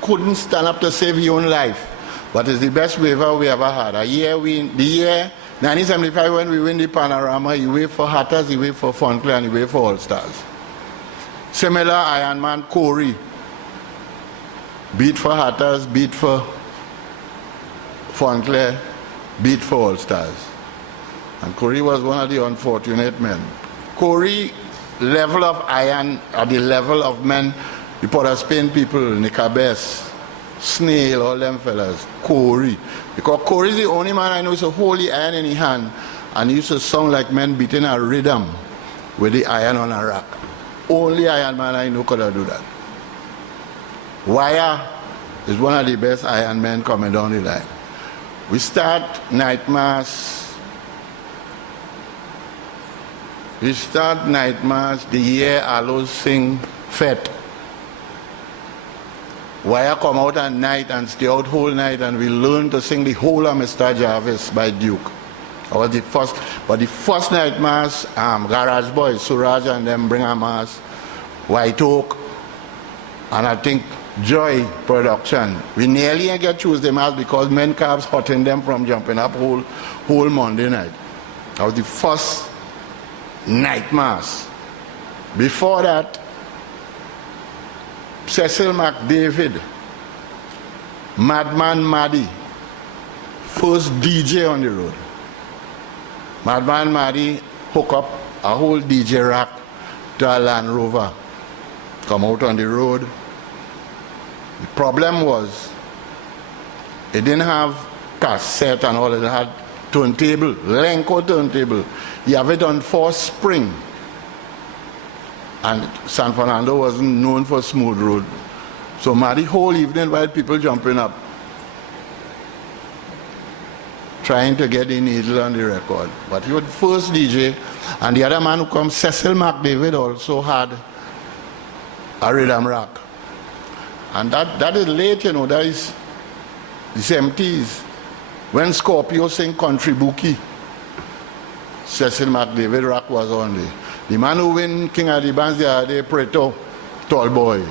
Couldn't stand up to save his own life. But it's the best waiver we ever had. The year 1975 when we win the Panorama, he waved for Hatters, he waved for Fonclair, and he waved for All Stars. Similar Ironman Corey. Beat for Hatters, beat for Fonclair, beat for All Stars. And Corey was one of the unfortunate men. Corey, level of iron at the level of men, the Port of Spain people, Nicabes, Snail, all them fellas, Corey. Because Corey is the only man I know who hold the iron in his hand and he used to sound like men beating a rhythm with the iron on a rack. Only iron man I know could do that. Wire is one of the best iron men coming down the line. We start night mass. The year Aloes sing Fet. Wire come out at night and stay out whole night and we learn to sing the whole of Mr. Jarvis by Duke. That was the first, but the first night mass, Garage Boys, Suraj and them bring a mass, White Oak, and I think Joy Production. We nearly get Tuesday mass because men cabs hotting them from jumping up whole Monday night. That was the first night mass. Before that, Cecil McDavid, Madman Maddy, first DJ on the road. Madman Maddy hook up a whole DJ rack to a Land Rover. Come out on the road. The problem was, it didn't have cassette and all, it had turntable, Lenko turntable. You have it on 4 spring. And San Fernando wasn't known for smooth road. So Maddy whole evening while people jumping up, trying to get the needle on the record. But he was the first DJ, and the other man who comes, Cecil McDavid, also had a rhythm rack. And that is late, you know, that is the 70s. When Scorpio sing Country Bookie, Cecil McDavid rack was on there. The man who win King of the Bands the other day, Preto, tall boy,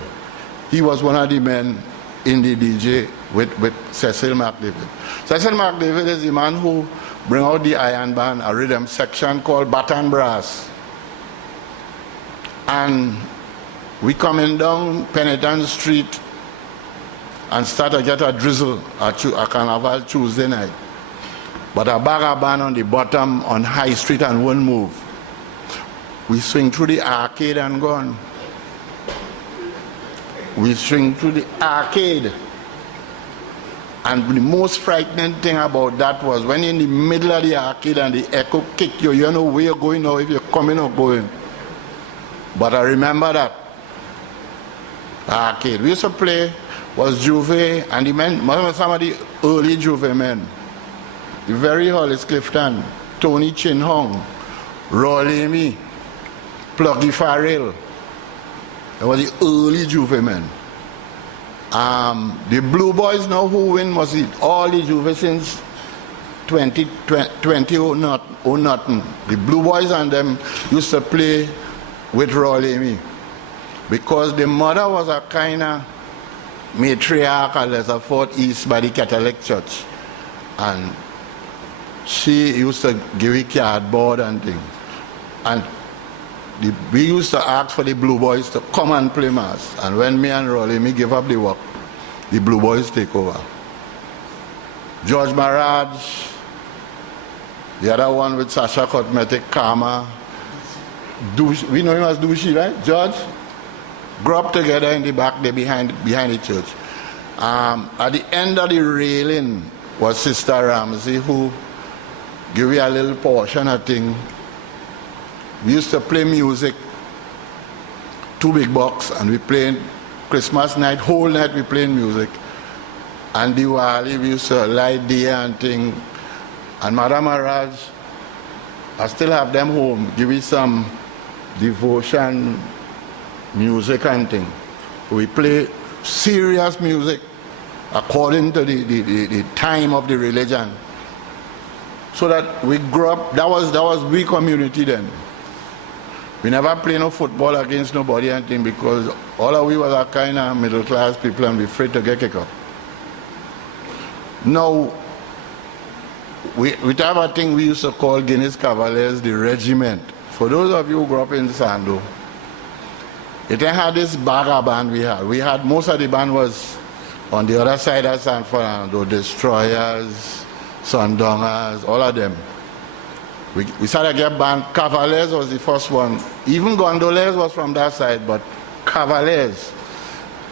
he was one of the men indie DJ with Cecil McDavid. Cecil McDavid is the man who bring out the iron band, a rhythm section called Baton Brass. And we coming down Penitent Street and start to get a drizzle at Carnival Tuesday night. But a bagger band on the bottom on High Street and won't move. We swing through the arcade and gone. We swing through the arcade. And the most frightening thing about that was when you're in the middle of the arcade and the echo kick you, you don't know where you're going or if you're coming or going. But I remember that arcade. We used to play was Juve and the men, some of the early Juve men. The very Hollis, Clifton, Tony Chin Hong, Rolemy, Pluggy Farrell. That was the early Juve men. The Blue Boys now who win was it all the Juve since 20 or nothing. The Blue Boys and them used to play with Rolemy because the mother was a kind of matriarch at Lesafort East by the Catholic Church, and she used to give me cardboard and things, and we used to ask for the Blue Boys to come and play mass, and when me and Rolemy give up the work, the Blue Boys take over. George Maraj, the other one with Sasha Cosmetic, Karma, we know him as Douchey, right? George? Grew up together in the back there behind the church. At the end of the railing was Sister Ramsey, who gave me a little portion of thing. We used to play music, 2 big box, and we played Christmas night, whole night we playing music. And Diwali, we used to light there and thing. And Madam Maraj, I still have them home, give me some devotion music and thing. We play serious music according to the time of the religion. So that we grew up, that was we community then. We never play no football against nobody and thing because all of we was a kind of middle class people and we afraid to get kicked out. Now, we have a thing we used to call Guinness Cavaliers, the regiment. For those of you who grew up in Sando, it had this bagger band we had. We had, most of the band was on the other side of San Fernando, Destroyers, Sundongers, all of them. We started to get band. Cavaliers was the first one. Even Gondoliers was from that side, but Cavaliers,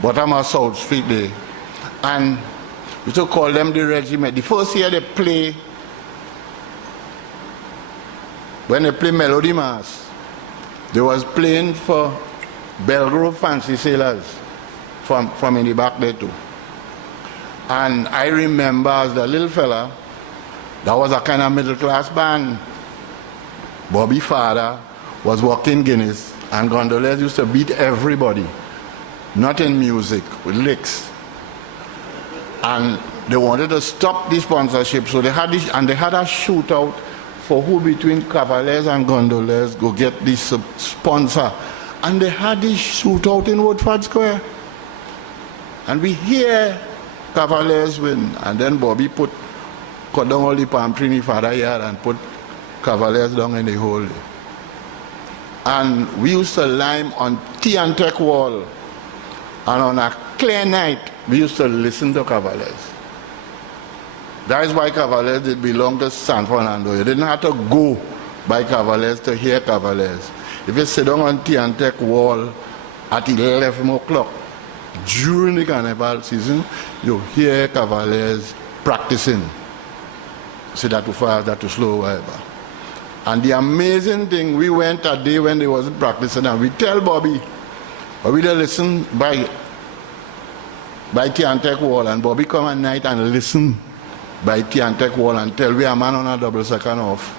bottom of South Street there. And we used to call them the regiment. The first year they play, when they play Melody Mass, they was playing for Belgrove Fancy Sailors from in the back there too. And I remember as the little fella, that was a kind of middle class band. Bobby father was working Guinness and Gondoliers used to beat everybody, not in music, with licks. And they wanted to stop the sponsorship, so they had this, and they had a shootout for who between Cavaliers and Gondoliers go get this sponsor. And they had this shootout in Woodford Square. And we hear Cavaliers win, and then Bobby cut down all the palm tree in the father yard and put Cavaliers down in the hole. And we used to lime on tea and tech wall, and on a clear night we used to listen to Cavaliers. That is why Cavaliers did belong to San Fernando. You didn't have to go by Cavaliers to hear Cavaliers. If you sit down on tea and tech wall at 11 o'clock during the Carnival season, you hear Cavaliers practicing. See that too fast, that too slow, whatever. And the amazing thing, we went a day when they wasn't practicing, and we tell Bobby, we don't listen by tea and tech wall, and Bobby come at night and listen by tea and tech wall and tell we a man on a double second off.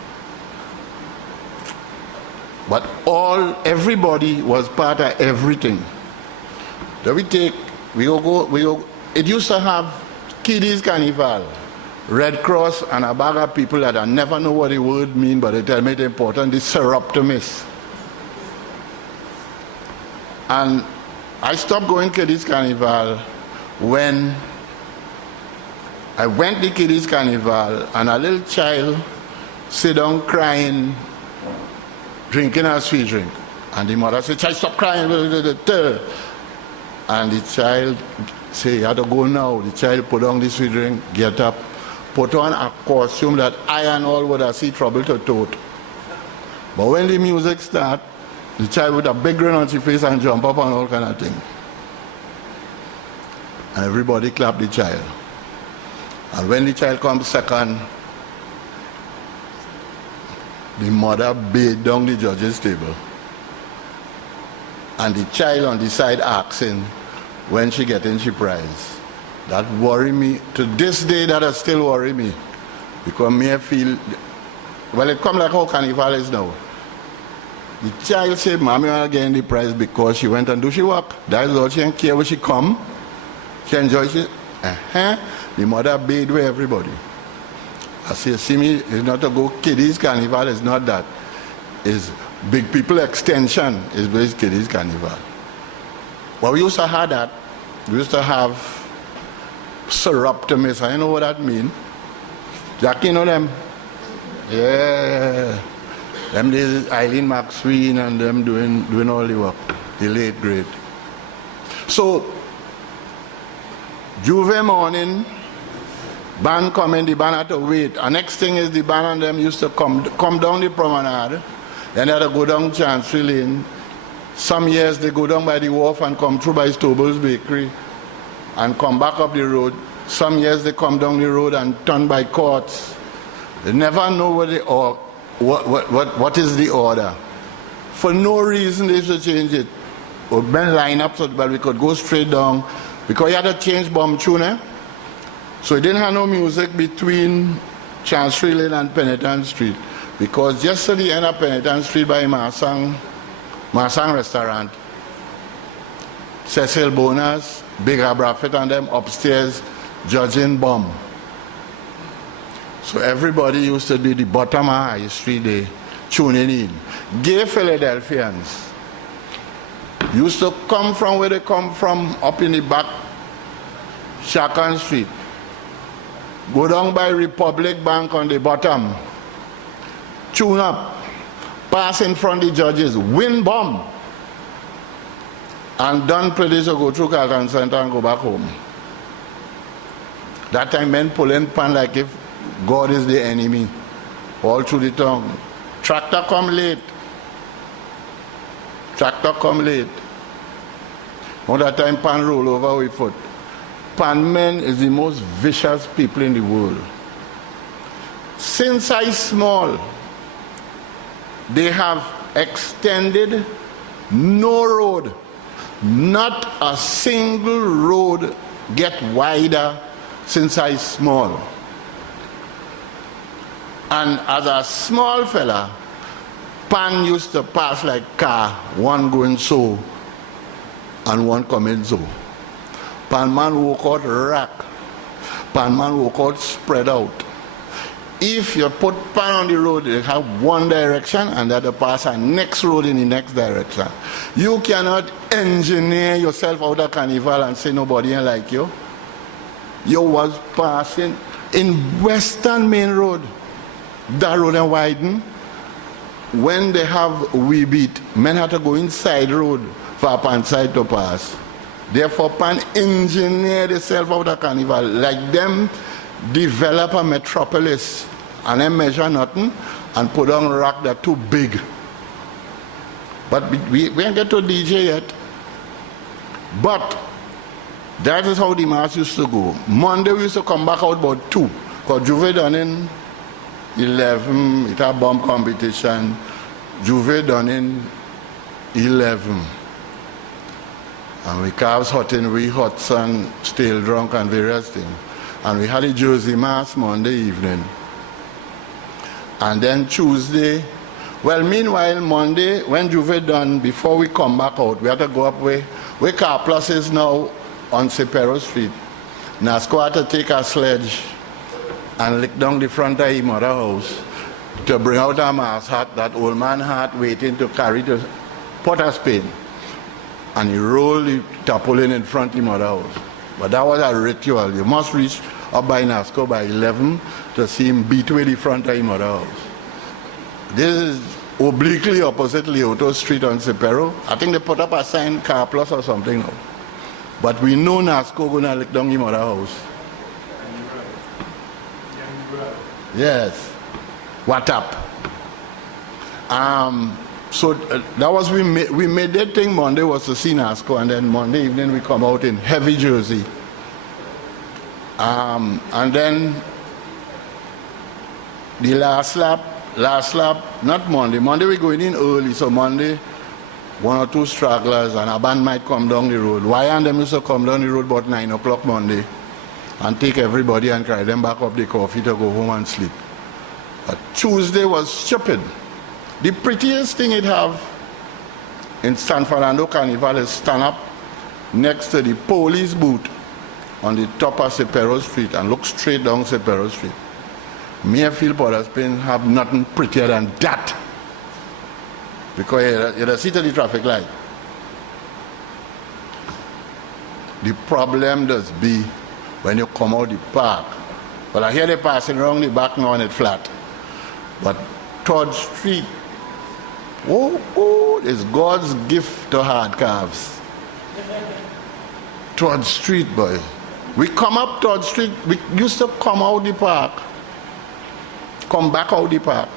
But everybody was part of everything. Then we go. It used to have Kiddies Carnival, Red Cross, and a bag of people that I never know what the word mean, but they tell me it's important, the seroptomists. And I stopped going Kiddies Carnival when I went to Kiddies Carnival and a little child sit down crying, drinking a sweet drink. And the mother said, "Child, stop crying." And the child said, "You have to go now." The child put on the sweet drink, get up, put on a costume that I and all would have seen trouble to tote. But when the music started, the child with a big grin on his face and jump up and all kind of thing. And everybody clapped the child. And when the child comes second, the mother bade down the judge's table. And the child on the side asking when she getting she prize. That worry me. To this day, that has still worry me. Because me I feel, well, it come like how Carnival is now. The child said, "Mommy, I getting the prize because she went and do she work. That is all. She didn't care when she come. She enjoy she. The mother bade with everybody. I say, see me, it's not to go Kiddies Carnival, it's not that. It's Big People Extension is based Kiddies Carnival. But we used to have that. We used to have Surreptimists. I know what that means. Jackie, you know them? Yeah. Them days, Eileen McSween and them doing all the work. The late great. So, Juve morning, band coming, the band had to wait. And next thing is the band and them used to come down the promenade. Then they had to go down Chancery Lane. Some years they go down by the wharf and come through by Stoble's Bakery and come back up the road. Some years they come down the road and turn by Courts. They never know what is the order. For no reason they should change it. Or been line up so that we could go straight down. Because you had to change bomb tune. So it didn't have no music between Chancery Lane and Penitent Street. Because just at the end of Penitent Street by Marsang Restaurant, Cecil Bonas, Big Abrafet and them upstairs judging bomb. So everybody used to be the bottom of High Street there, tuning in. Gay Philadelphians used to come from where they come from, up in the back, Shakan Street. Go down by Republic Bank on the bottom. Tune up. Pass in front of the judges. Win bomb. And done pretty to go through Calton Center and go back home. That time men pulling pan like if God is the enemy. All through the town. Tractor come late. Tractor come late. All that time pan roll over with foot. Pan men is the most vicious people in the world. Since I small, they have extended no road. Not a single road get wider since I small. And as a small fella, pan used to pass like car, one going so and one coming so. Pan man walk out rack. Pan man walk out spread out. If you put pan on the road, they have one direction and that pass a next road in the next direction. You cannot engineer yourself out of Carnival and say nobody ain't like you. You was passing in Western Main Road. That road and widen. When they have we beat, men have to go inside road for pan side to pass. Therefore, pan engineer themselves out of Carnival. Like them develop a metropolis and then measure nothing and put on rack that too big. But we ain't get to DJ yet. But that is how the mass used to go. Monday we used to come back out about 2. Because Juve done in 11, it had bomb competition. Juve done in 11. And we calves hot in, we hot sun, still drunk and various things. And we had a Jersey Mass Monday evening. And then Tuesday, well, meanwhile, Monday, when Juve done, before we come back out, we had to go up where Car Plus is now on Sepero Street. Nasco had to take a sledge and lick down the front of his mother house to bring out a mass hat, that old man hat waiting to carry to Potter's Pain. And he rolled the tarpaulin in front of his mother house. But that was a ritual. You must reach up by Nasco by 11 to see him beat with the front of his mother house. This is obliquely opposite Leoto Street on Sepero. I think they put up a sign, Car Plus or something now. But we know Nasco gonna lick down his mother house. Yes. What up? So that was we made that thing. Monday was to see Nasco, and then Monday evening we come out in heavy jersey. And then the last lap, not Monday. Monday we going in early, so Monday 1 or 2 stragglers and a band might come down the road. Why and them used to come down the road about 9 o'clock Monday and take everybody and carry them back up the coffee to go home and sleep. But Tuesday was stupid. The prettiest thing it have in San Fernando Carnival is stand up next to the police booth on the top of Sepero Street and look straight down Sepero Street. Mayfield, Port of Spain have nothing prettier than that. Because you're the seat of the traffic light. The problem does be when you come out the park. Well, I hear they passing around the back now and it's flat. But 3rd Street, it's God's gift to hard calves. 3rd Street, boy. We come up 3rd Street, we used to come out the park, come back out the park,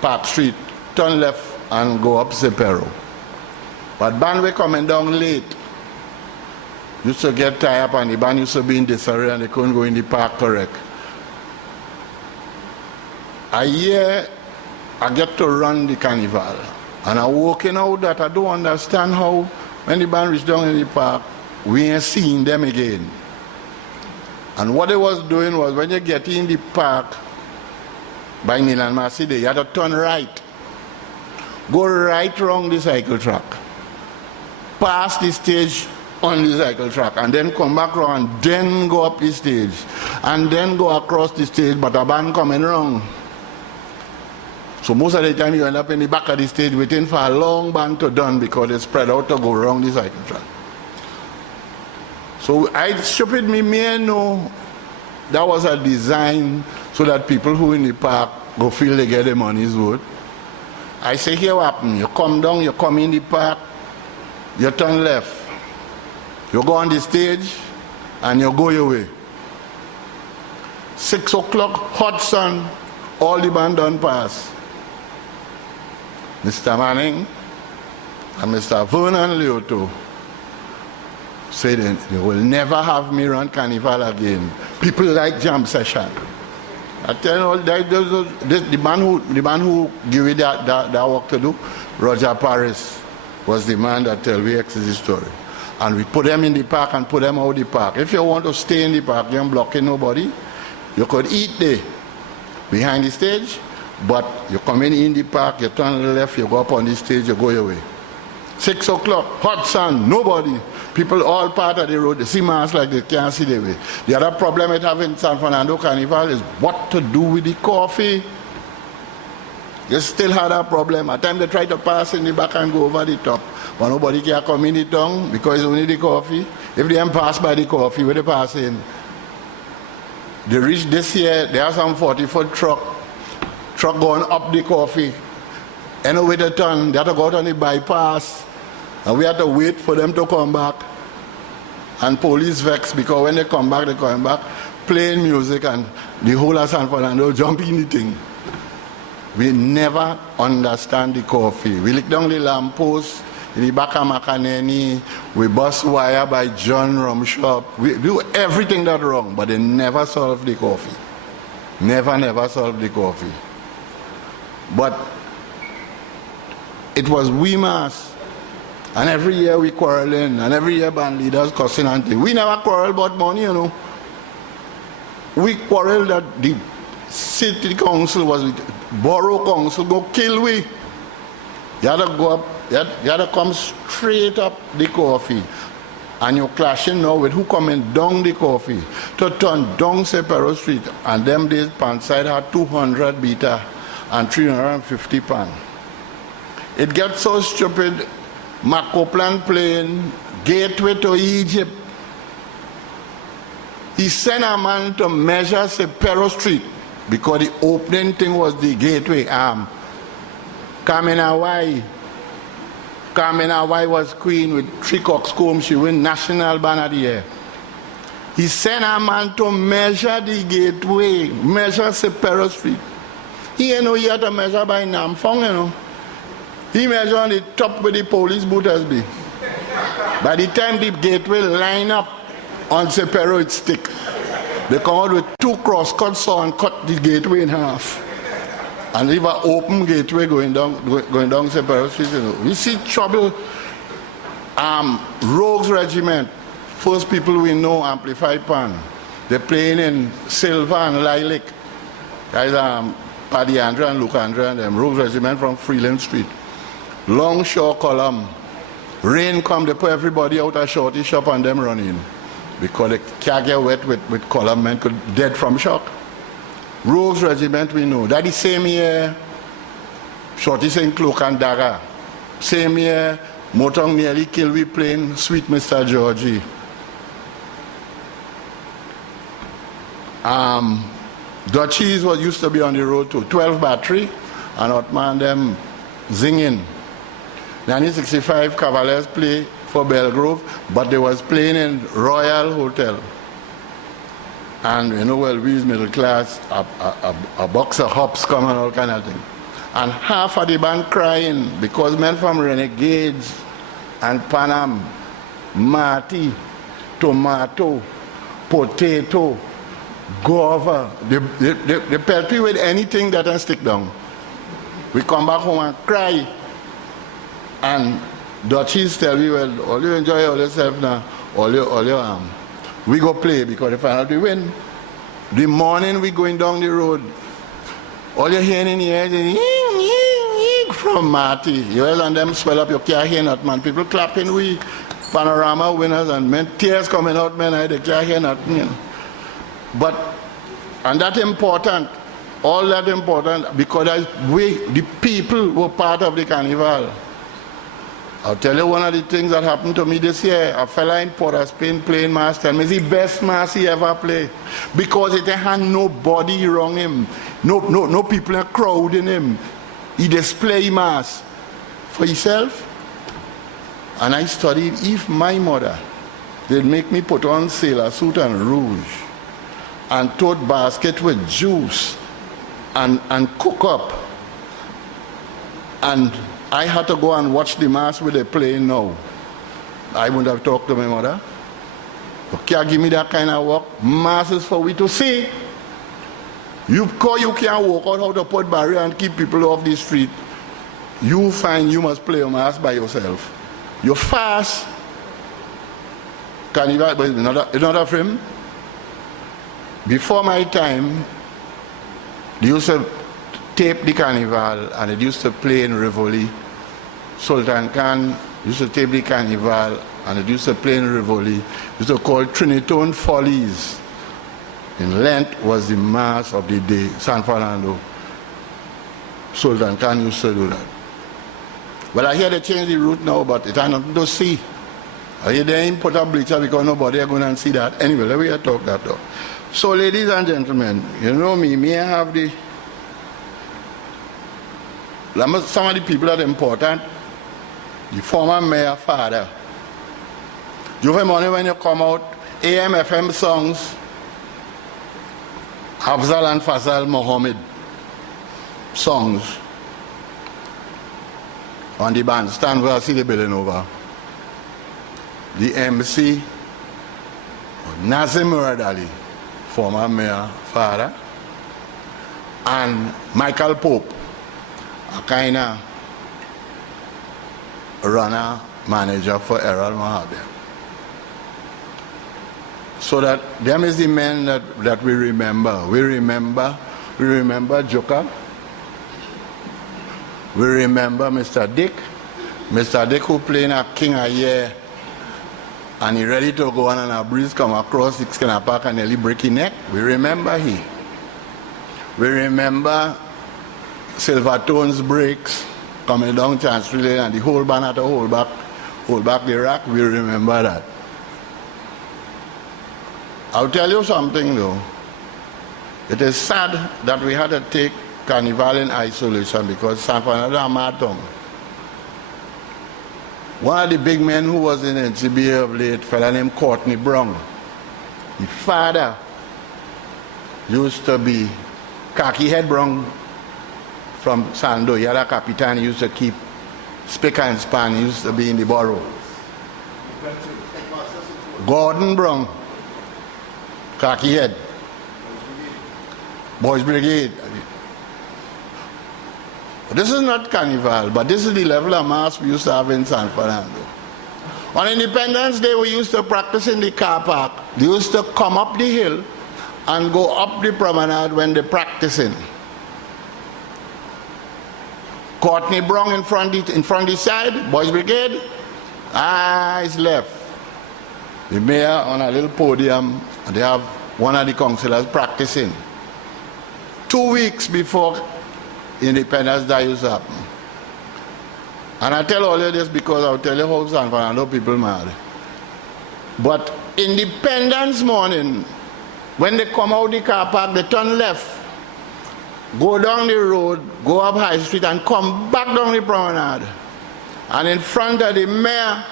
Park Street, turn left and go up Sepero. But band we coming down late. Used to get tired up and the band used to be in disarray and they couldn't go in the park correct. A year I get to run the carnival and I'm walking out that I don't understand how when the band reached down in the park, we ain't seeing them again. And what they was doing was when you get in the park by Milan Maside, you had to turn right. Go right around the cycle track. Pass the stage on the cycle track and then come back around and then go up the stage. And then go across the stage, but a band coming wrong. So most of the time you end up in the back of the stage waiting for a long band to done because they spread out to go around the cycle track. So stupid me may know that was a design so that people who in the park go feel they get their money's worth. I say here what happen, you come down, you come in the park, you turn left. You go on the stage and you go your way. 6 o'clock, hot sun, all the band done pass. Mr. Manning and Mr. Vernon Leoto said they will never have me run Carnival again. People like jam session. I tell you, the man who give you that work to do, Roger Paris, was the man that tell me the story. And we put them in the park and put them out the park. If you want to stay in the park, you don't blocking nobody. You could eat there behind the stage, but you come in the park, you turn left, you go up on the stage, you go your way. 6 o'clock, hot sun, nobody. People all part of the road, they see mass like they can't see their way. The other problem it have in San Fernando Carnival is what to do with the coffee. They still had that problem. At times they try to pass in the back and go over the top. But nobody can come in the tongue because it's only the coffee. If they don't pass by the coffee, where they pass in? They reach this year, there are some 40-foot truck going up the coffee. Anyway, they turn, they have to go out on the bypass. And we have to wait for them to come back. And police vex because when they come back playing music and the whole of San Fernando jump in the thing. We never understand the coffee. We lick down the lamppost in the back of Makaneni, we bust wire by John Rum Shop. We do everything that wrong, but they never solve the coffee. Never solve the coffee. But it was we mass. And every year we quarreling, and every year band leaders cussing and things. We never quarrel about money, you know. We quarrel that the city council was with borough council go kill we. You had to go up, you had to come straight up the coffee. And you're clashing now with who coming down the coffee to turn down Sepero Street. And them days Panside had 200 beta and 350 pan. It gets so stupid. Macoplan plane, gateway to Egypt. He sent a man to measure Sepero Street because the opening thing was the gateway arm. Carmina Y was queen with 3 coxcombs. She win national banner the year. He sent a man to measure the gateway, measure Sepero Street. He ain't know he had to measure by Namfong, you know. He measured on the top where the police booters be. By the time the gateway line up on Sepero, it stick. They come out with 2 cross-cut saw and cut the gateway in half. And leave an open gateway going down Sepero Street, you know. We see trouble. Rogues Regiment, first people we know, amplified pan. They're playing in Silver and Lilac. Guys, Paddy Andrew and Luke Andrew and them. Rogues Regiment from Freeland Street. Longshore column. Rain come, they put everybody out of shorty shop and them running. Because they can't get wet with column, men could dead from shock. Rogues Regiment we know. That the same year, Shorty St. Cloak and Dagger. Same year, Motong nearly killed we plane Sweet Mr. Georgie. Dutchies was used to be on the road too. 12 battery and Otman them zinging. 1965 Cavaliers play for Belgrove, but they was playing in Royal Hotel. And you know, well, we is middle class, a box of hops come and all kind of thing. And half of the band crying because men from Renegades and Panam, Marty, tomato, potato, guava, they pelt you with anything that can stick down. We come back home and cry. And Dutchies tell me, well, all you enjoy all yourself now, all your we go play because the final we win. The morning we going down the road, all you hearing in the air is from Marty. You hear and them swell up, you can't hear nothing, man. People clapping, we panorama winners and men, tears coming out, man, they can't hear nothing. You know. But, and that's important, all that important, because the people were part of the carnival. I'll tell you one of the things that happened to me this year. A fella in Port of Spain playing mass tell me it's the best mass he ever played. Because it had nobody around him. No people are crowding him. He display mass for himself. And I studied if my mother they'd make me put on sailor suit and rouge and tote basket with juice and cook up. And I had to go and watch the mass with the playing now. I wouldn't have talked to my mother. You can't give me that kind of work. Mass is for we to see. You can't walk out how to put barrier and keep people off the street. You find you must play a mass by yourself. You fast. Carnival, but another film. Before my time, they used to tape the carnival and it used to play in Rivoli. Sultan Khan used to tape the carnival and it used to play in Rivoli. It used to call Trinidad Follies. In Lent was the mass of the day, San Fernando. Sultan Khan used to do that. Well, I hear they change the route now, but it has nothing to see. I hear they ain't put up bleacher because nobody are going to see that. Anyway, let me talk that though. So, ladies and gentlemen, you know me, I have some of the people that are important. The former mayor father. You have money when you come out, AM, FM songs, Hafzal and Fazal Mohammed songs on the bandstand where I see the building over. The MC, Nazim Muradali, former mayor father, and Michael Pope, a kind of runner, manager for Errol Mahabir. So that them is the men that we remember. We remember Joker. We remember Mr. Dick. Mr. Dick who playing a king a year and he ready to go on and a breeze come across 6 Park and nearly break his neck. We remember he. We remember Silvertone's breaks coming down Chancery Lane and the whole band had to hold back the rack. We remember that. I'll tell you something though. It is sad that we had to take Carnival in isolation because San Fernando and Martin. One of the big men who was in NCBA of late, a fellow named Courtney Brown, his father used to be Khaki Head Brown from Sando. He had a capitan, he used to keep spick and span, he used to be in the borough. Gordon Brown, Khaki Head, Boys Brigade. This is not Carnival, but this is the level of mass we used to have in San Fernando. On Independence Day, we used to practice in the car park. They used to come up the hill and go up the promenade when they're practicing. Courtney Brown in front the side, Boys Brigade, eyes left. The mayor on a little podium, and they have one of the councillors practicing. 2 weeks before Independence Day used to happen. And I tell all of this because I'll tell you how San Fernando people mad. But Independence morning, when they come out the car park, they turn left, go down the road, go up High Street and come back down the promenade. And in front of the mayor,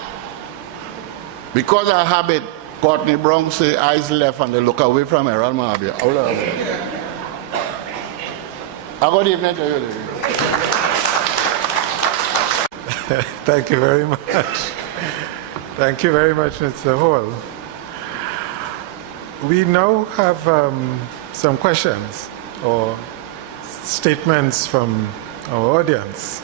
because of habit, Courtney Brown say eyes left and they look away from Herald Mabia. Good evening to you, lady. Thank you very much. Thank you very much, Mr. Hall. We now have some questions or statements from our audience.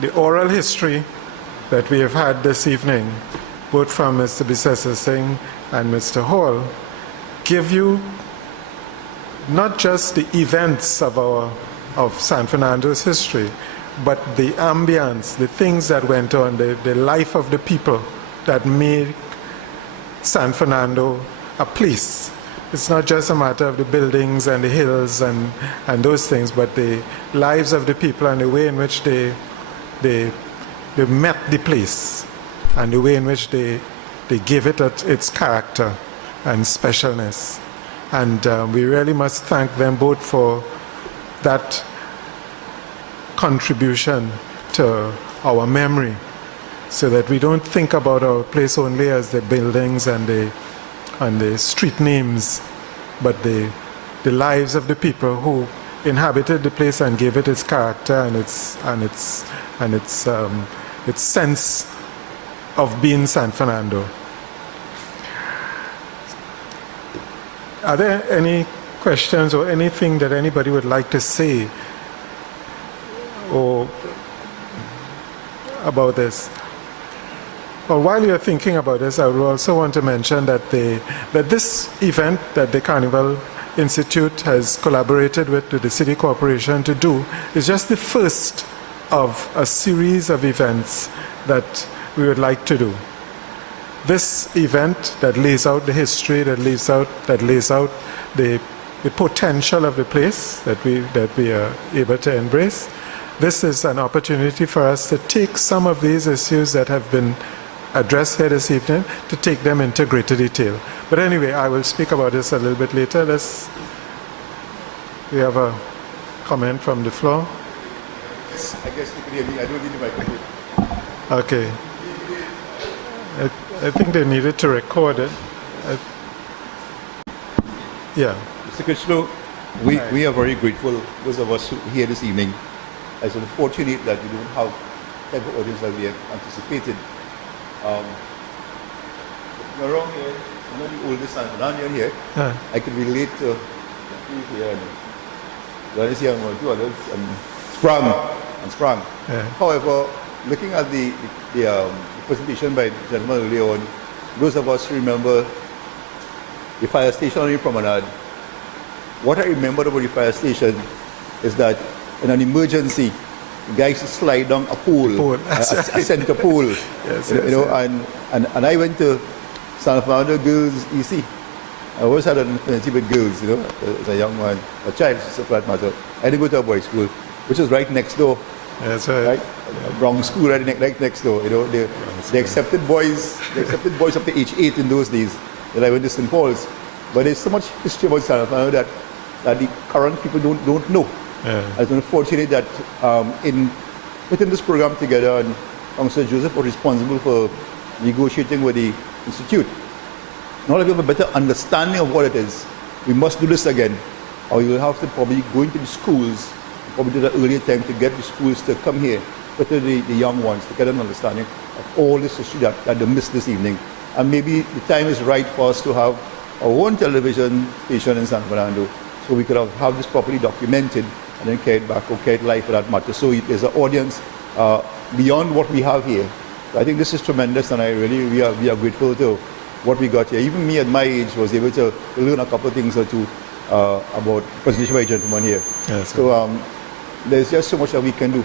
The oral history that we have had this evening, both from Mr. Bisesa Singh and Mr. Hall, give you not just the events of San Fernando's history, but the ambience, the things that went on, the life of the people that made San Fernando a place. It's not just a matter of the buildings and the hills and those things, but the lives of the people and the way in which they met the place and the way in which they gave it its character and specialness. And we really must thank them both for that contribution to our memory, so that we don't think about our place only as the buildings and the street names, but the lives of the people who inhabited the place and gave it its character and its sense of being San Fernando. Are there any questions or anything that anybody would like to say or about this? Well, while you're thinking about this, I would also want to mention that this event that the Carnival Institute has collaborated with the City Corporation to do is just the first of a series of events that we would like to do. This event that lays out the history, that lays out the potential of the place that we are able to embrace. This is an opportunity for us to take some of these issues that have been addressed here this evening, to take them into greater detail. But anyway, I will speak about this a little bit later. We have a comment from the floor. I guess you can hear me. I don't need the microphone. Okay. I think they needed to record it. Yeah. Mr. Krishno, we are very grateful, those of us who are here this evening, as unfortunate that we don't have the type of audience that we had anticipated. You're wrong here. I'm not the oldest San Fernando here. I can relate to you here. There is young one, two others, and sprung. Yeah. However, looking at the presentation by the gentleman earlier on, those of us who remember the fire station on the promenade, what I remember about the fire station is that in an emergency, the guy used to slide down a pole, a center pole. Yes, and I went to San Fernando Girls EC. I always had an affinity with girls, as a young man, a child, for that matter. I didn't go to a boys' school, which is right next door That's right. Right? Wrong school right next door. You know, they accepted boys up to age 8 in those days. That I went to St. Paul's. But there's so much history about San Fernando that the current people don't know. Yeah. It's unfortunate that in putting this program together, and Councillor Joseph was responsible for negotiating with the institute. Now that we have a better understanding of what it is, we must do this again. Or you will have to probably go into the schools, probably do that earlier time to get the schools to come here, particularly the young ones, to get an understanding of all this history that they missed this evening. And maybe the time is right for us to have our own television station in San Fernando, so we could have this properly documented and then carry it back or carry it live for that matter. So there's an audience beyond what we have here. So I think this is tremendous, and we are grateful to what we got here. Even me at my age was able to learn a couple of things or two about presentation by a gentleman here. Yes, so there's just so much that we can do,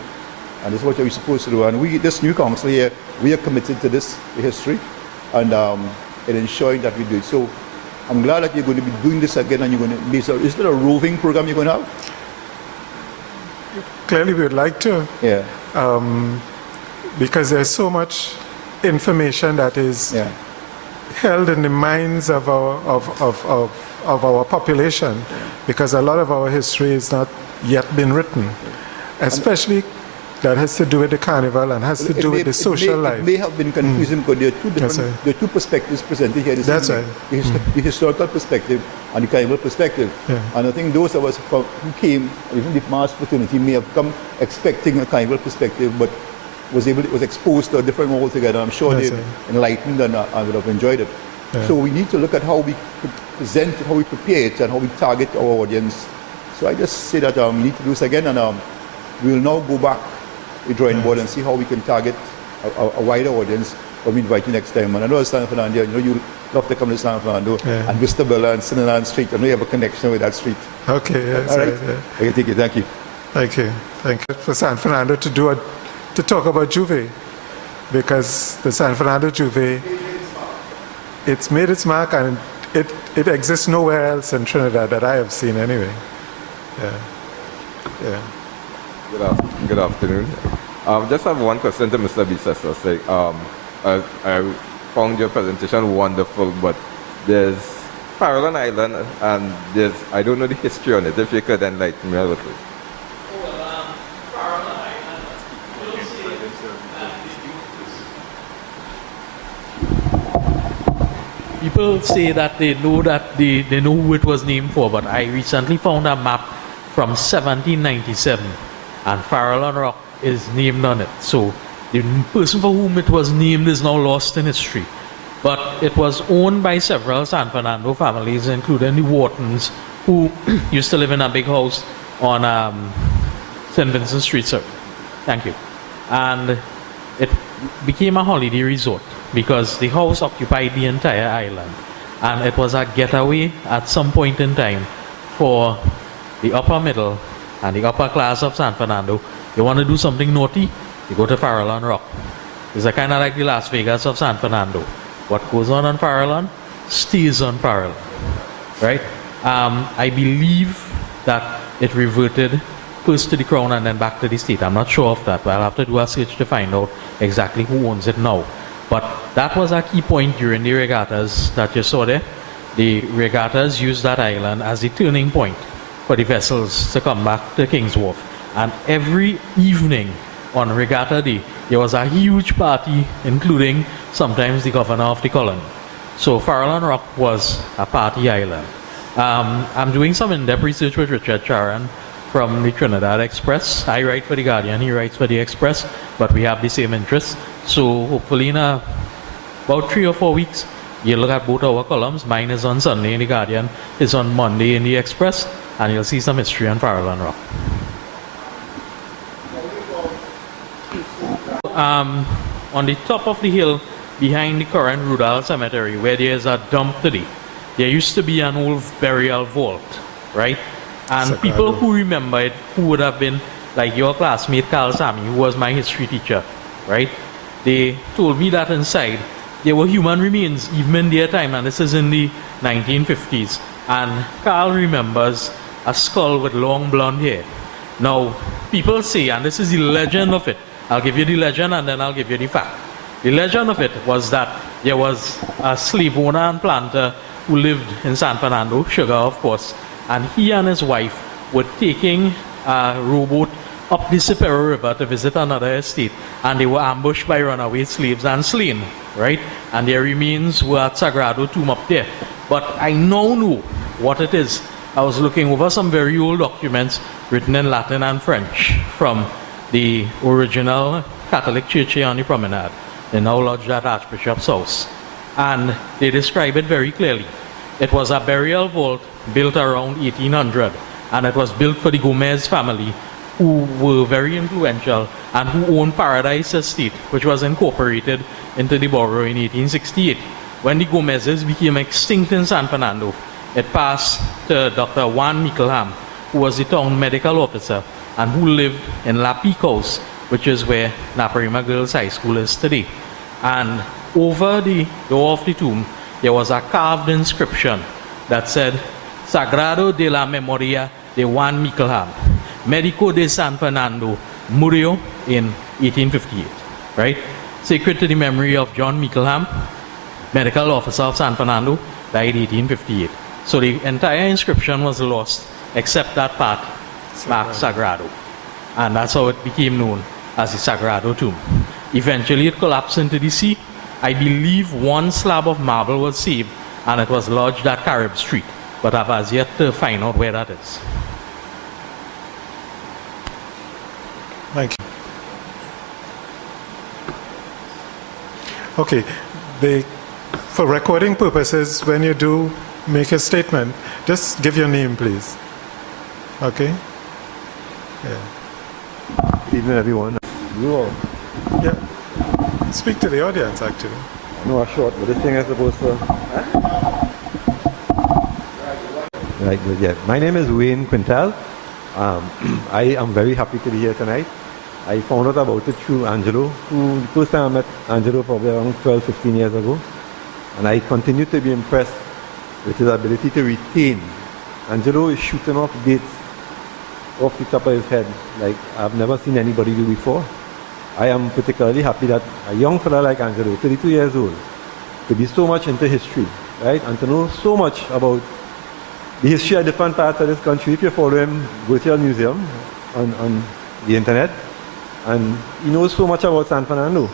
and this is what we're supposed to do. And this new council here, we are committed to this history and ensuring that we do it. So I'm glad that you're going to be doing this again, and you're going to be. So is there a roving program you're going to have? Clearly, we would like to. Yeah. Because there's so much information that is held in the minds of our population, because a lot of our history is not yet been written, especially that has to do with the carnival and has to do with the social life. It may have been confusing because there are two perspectives presented here. That's right. The historical perspective and the carnival perspective. Yeah. And I think those of us who came, even the mass fraternity, may have come expecting a carnival perspective, but was exposed to a different one altogether. I'm sure That's they right. enlightened and would have enjoyed it. Yeah. So we need to look at how we present it, how we prepare it, and how we target our audience. So I just say that we need to do this again, and we'll now go back to the drawing board and see how we can target a wider audience when we invite you next time. And I know San Fernando, you know you love to come to San Fernando and Vista Bella and Cinnamon Street. I know you have a connection with that street. Okay, yes, All right. yeah. Okay, thank you. Thank you. Thank you. Thank you for San Fernando to talk about Juve, because the San Fernando Juve, it's made its mark, and it exists nowhere else in Trinidad that I have seen anyway. Yeah. Good afternoon. Just have one question to Mr. Biseso. I found your presentation wonderful, but there's Farallon Island, and I don't know the history on it. If you could enlighten me a little. People say that they know who it was named for, but I recently found a map from 1797, and Farallon Rock is named on it. So the person for whom it was named is now lost in history. But it was owned by several San Fernando families, including the Whartons, who used to live in a big house on St. Vincent Street, sir. Thank you. And it became a holiday resort because the house occupied the entire island, and it was a getaway at some point in time for the upper middle and the upper class of San Fernando. You want to do something naughty, you go to Farallon Rock. It's kind of like the Las Vegas of San Fernando. What goes on Farallon stays on Farallon, right? I believe that it reverted first to the Crown and then back to the state. I'm not sure of that, but I'll have to do a search to find out exactly who owns it now. But that was a key point during the regattas that you saw there. The regattas used that island as a turning point for the vessels to come back to King's Wharf. And every evening on regatta day, there was a huge party, including sometimes the governor of the colony. So Farallon Rock was a party island. I'm doing some in-depth research with Richard Charan from the Trinidad Express. I write for the Guardian, he writes for the Express, but we have the same interests. So hopefully in about 3 or 4 weeks, you'll look at both our columns. Mine is on Sunday in the Guardian, it's on Monday in the Express, and you'll see some history on Farallon Rock. On the top of the hill, behind the current Rudal Cemetery, where there's a dump today, there used to be an old burial vault, right? And people who remember it, who would have been like your classmate Carl Sami, who was my history teacher, right? They told me that inside there were human remains, even in their time, and this is in the 1950s. And Carl remembers a skull with long blonde hair. Now, people say, and this is the legend of it, I'll give you the legend and then I'll give you the fact. The legend of it was that there was a slave owner and planter who lived in San Fernando, Sugar of course, and he and his wife were taking a rowboat up the Sipero River to visit another estate, and they were ambushed by runaway slaves and slain, right? And their remains were at Sagrado Tomb up there. But I now know what it is. I was looking over some very old documents written in Latin and French from the original Catholic church here on the promenade. They now lodged at Archbishop's house. And they describe it very clearly. It was a burial vault built around 1800, and it was built for the Gomez family, who were very influential and who owned Paradise Estate, which was incorporated into the borough in 1868. When the Gomezes became extinct in San Fernando, it passed to Dr. Juan Michelham, who was the town medical officer and who lived in La Pique House, which is where Naparima Girls High School is today. And over the door of the tomb, there was a carved inscription that said, Sagrado de la Memoria de Juan Michelham, Médico de San Fernando, murió in 1858, right? Sacred to the memory of John Michelham, medical officer of San Fernando, died 1858. So the entire inscription was lost, except that part marked Sagrado. And that's how it became known as the Sagrado Tomb. Eventually it collapsed into the sea. I believe one slab of marble was saved, and it was lodged at Carib Street, but I've as yet to find out where that is. Thank you. Okay, for recording purposes, when you do make a statement, just give your name, please. Okay? Yeah. Good evening, everyone. You all. Yeah. Speak to the audience, actually. No, a short, but this thing is supposed to. Right, good, yeah. My name is Wayne Quintal. I am very happy to be here tonight. I found out about it through Angelo, who the first time I met Angelo probably around 12, 15 years ago. And I continue to be impressed with his ability to retain. Angelo is shooting off dates off the top of his head like I've never seen anybody do before. I am particularly happy that a young fella like Angelo, 32 years old, to be so much into history, right? And to know so much about the history of different parts of this country. If you follow him, go to your museum on the internet, and he knows so much about San Fernando.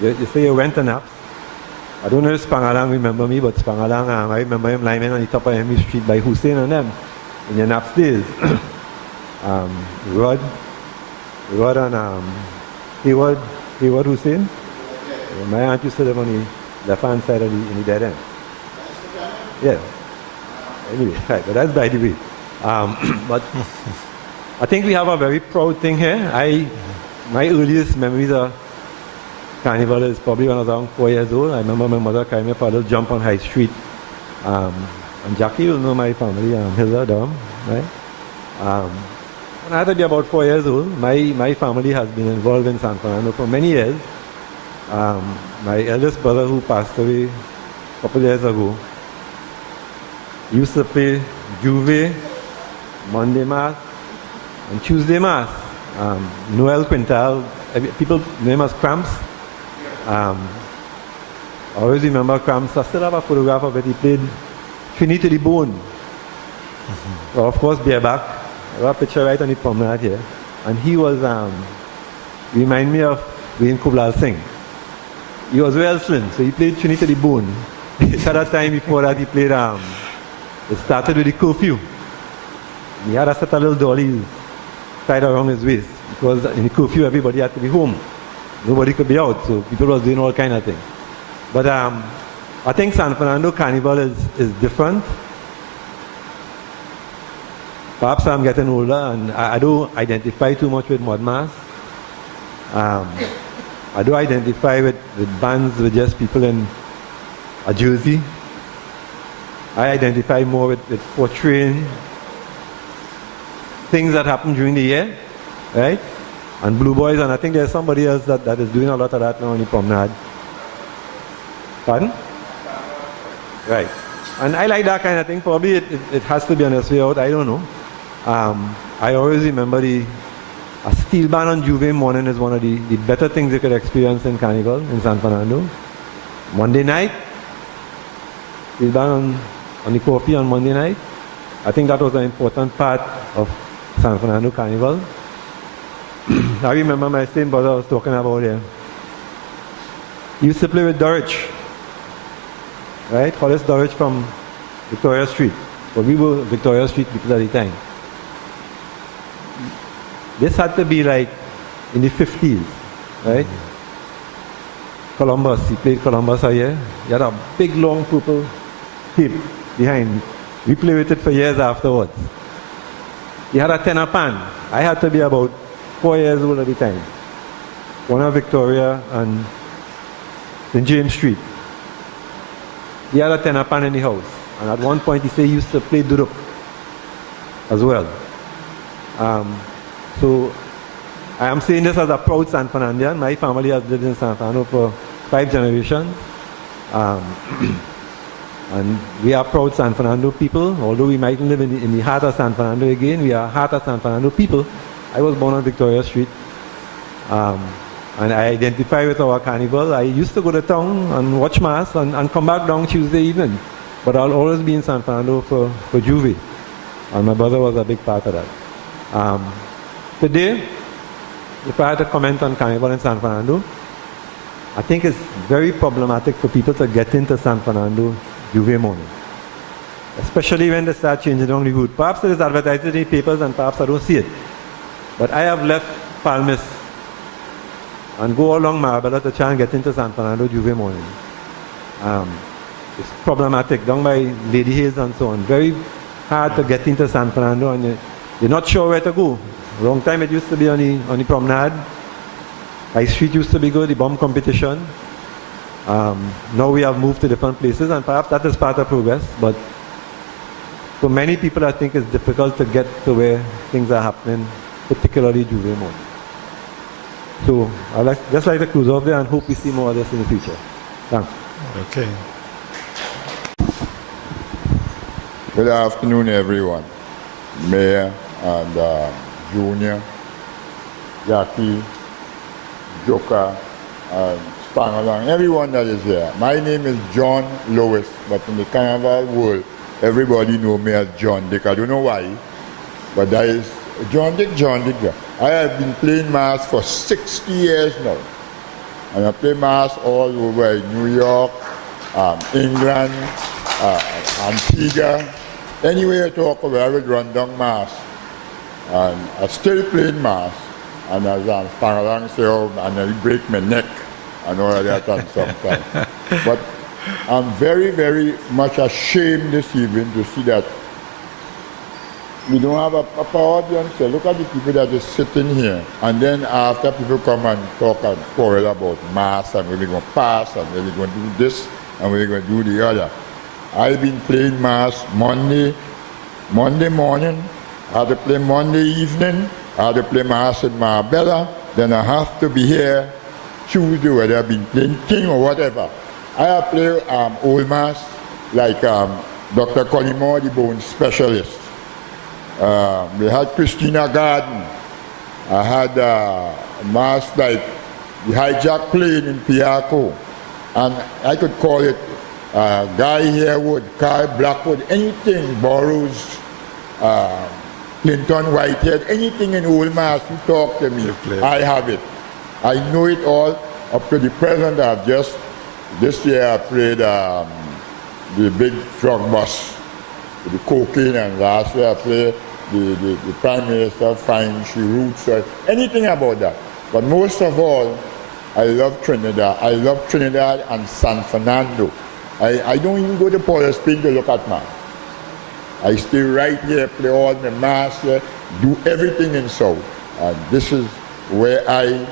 You say you went to Naps. I don't know if Spangalang remember me, but Spangalang, I remember him lying on the top of Henry Street by Hussein and them in your Naps days. Rod and Hayward Hussein. My aunt used to live on the left-hand side of the dead end. Yeah. Anyway, right, but that's by the way. But I think we have a very proud thing here. My earliest memories of Carnival is probably when I was around 4 years old. I remember my mother carrying me for a little jump on High Street. And Jackie will know my family, Hilda, Dom, right? When I had to be about 4 years old, my family has been involved in San Fernando for many years. My eldest brother, who passed away a couple years ago, used to play Juve, Monday Mass, and Tuesday Mass. Noel Quintal, people know him as Cramps. I always remember Cramps. I still have a photograph of it. He played Trinity to the bone. Well, of course, bareback. I have a picture right on the promenade here. And he was, remind me of Wayne Kublal Singh. He was well slim, so he played Trinity to the bone. At that time before that, he played, it started with the curfew. He had a set of little dollies tied around his waist, because in the curfew, everybody had to be home. Nobody could be out, so people was doing all kind of things. But I think San Fernando Carnival is different. Perhaps I'm getting older and I don't identify too much with Mud Mass. I do identify with bands with just people in a jersey. I identify more with portraying things that happen during the year, right? And Blue Boys, and I think there's somebody else that is doing a lot of that now on the promenade. Pardon? Right. And I like that kind of thing. Probably it has to be on its way out, I don't know. I always remember a steel band on Juve morning is one of the better things you could experience in Carnival in San Fernando. Monday night, steel band on the coffee on Monday night. I think that was an important part of San Fernando Carnival. I remember my same brother was talking about here. He used to play with Dorich, right? Hollis Dorich from Victoria Street. But we were Victoria Street people at the time. This had to be like in the 50s, right? Columbus, he played Columbus a year. He had a big long purple tape behind. We played with it for years afterwards. He had a tenor pan. I had to be about 4 years old at the time. One of Victoria and in James Street. He had a tenor pan in the house. And at one point he said he used to play duduk as well. So I am saying this as a proud San Fernandian. My family has lived in San Fernando for 5 generations. And we are proud San Fernando people. Although we might live in the heart of San Fernando again, we are heart of San Fernando people. I was born on Victoria Street. And I identify with our carnival. I used to go to town and watch mass and come back down Tuesday evening. But I'll always be in San Fernando for Juve. And my brother was a big part of that. Today, if I had to comment on Carnival in San Fernando, I think it's very problematic for people to get into San Fernando Juve morning. Especially when they start changing on the route. Perhaps it is advertised in the papers and perhaps I don't see it. But I have left Palmis and go along Marbella to try and get into San Fernando Juve morning. It's problematic down by Lady Hills and so on. Very hard to get into San Fernando and you're not sure where to go. A long time it used to be on the promenade. High Street used to be good, the bomb competition. Now we have moved to different places and perhaps that is part of progress. But for many people I think it's difficult to get to where things are happening, particularly Juve morning. So I'd just like to cruise off there and hope we see more of this in the future. Thanks. Okay. Good afternoon, everyone. Mayor and Junior, Jackie, Joker, and Spangalang, everyone that is here. My name is John Lewis, but in the Carnival world, everybody know me as John Dick. I don't know why, but that is John Dick, John Dick. I have been playing mass for 60 years now. And I play mass all over New York, England, Antigua. Anywhere you talk about, I would run down mass. And I still playing mass. And as I'm Spangalang say, oh, and I break my neck and all of that and sometimes. But I'm very, very much ashamed this evening to see that we don't have a power audience. So look at the people that are sitting here. And then after people come and talk and quarrel about mass and we're going to pass and we're going to do this and we're going to do the other. I've been playing mass Monday morning. I had to play Monday evening. I had to play mass in Marbella. Then I have to be here Tuesday, whether I've been playing King or whatever. I have played old mass like Dr. Collymore, the bone specialist. We had Christina Garden. I had mass like the hijack plane in Piaco. And I could call it Guy Harewood, Carl Blackwood, anything, Burroughs, Clinton Whitehead, anything in old mass, you talk to me, I have it. I know it all up to the present. I've just, this year I played the big drug bus, the cocaine, and last year I played the Prime Minister finds she roots, anything about that. But most of all, I love Trinidad. I love Trinidad and San Fernando. I don't even go to Port of Spain to look at mass. I stay right here, play all the mass, do everything in South. And this is where I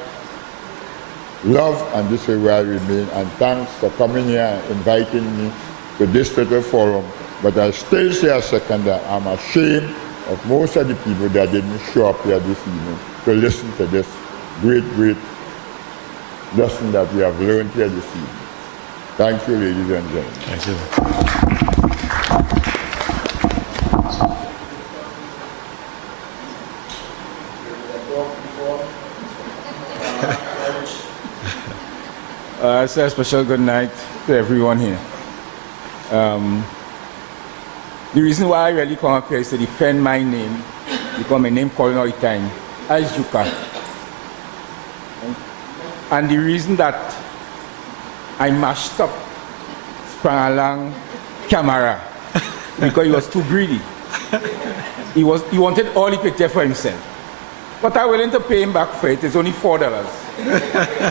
love and this is where I remain. And thanks for coming here and inviting me to this little forum. But I still say a second that I'm ashamed of most of the people that didn't show up here this evening to listen to this great, great lesson that we have learned here this evening. Thank you, ladies and gentlemen. Thank you. It's a special good night to everyone here. The reason why I really come up here is to defend my name, because my name calling all the time, as Yuka. And the reason that I mashed up Sprangalang camera, because he was too greedy. He wanted all the picture for himself. But I'm willing to pay him back for it. It's only $4.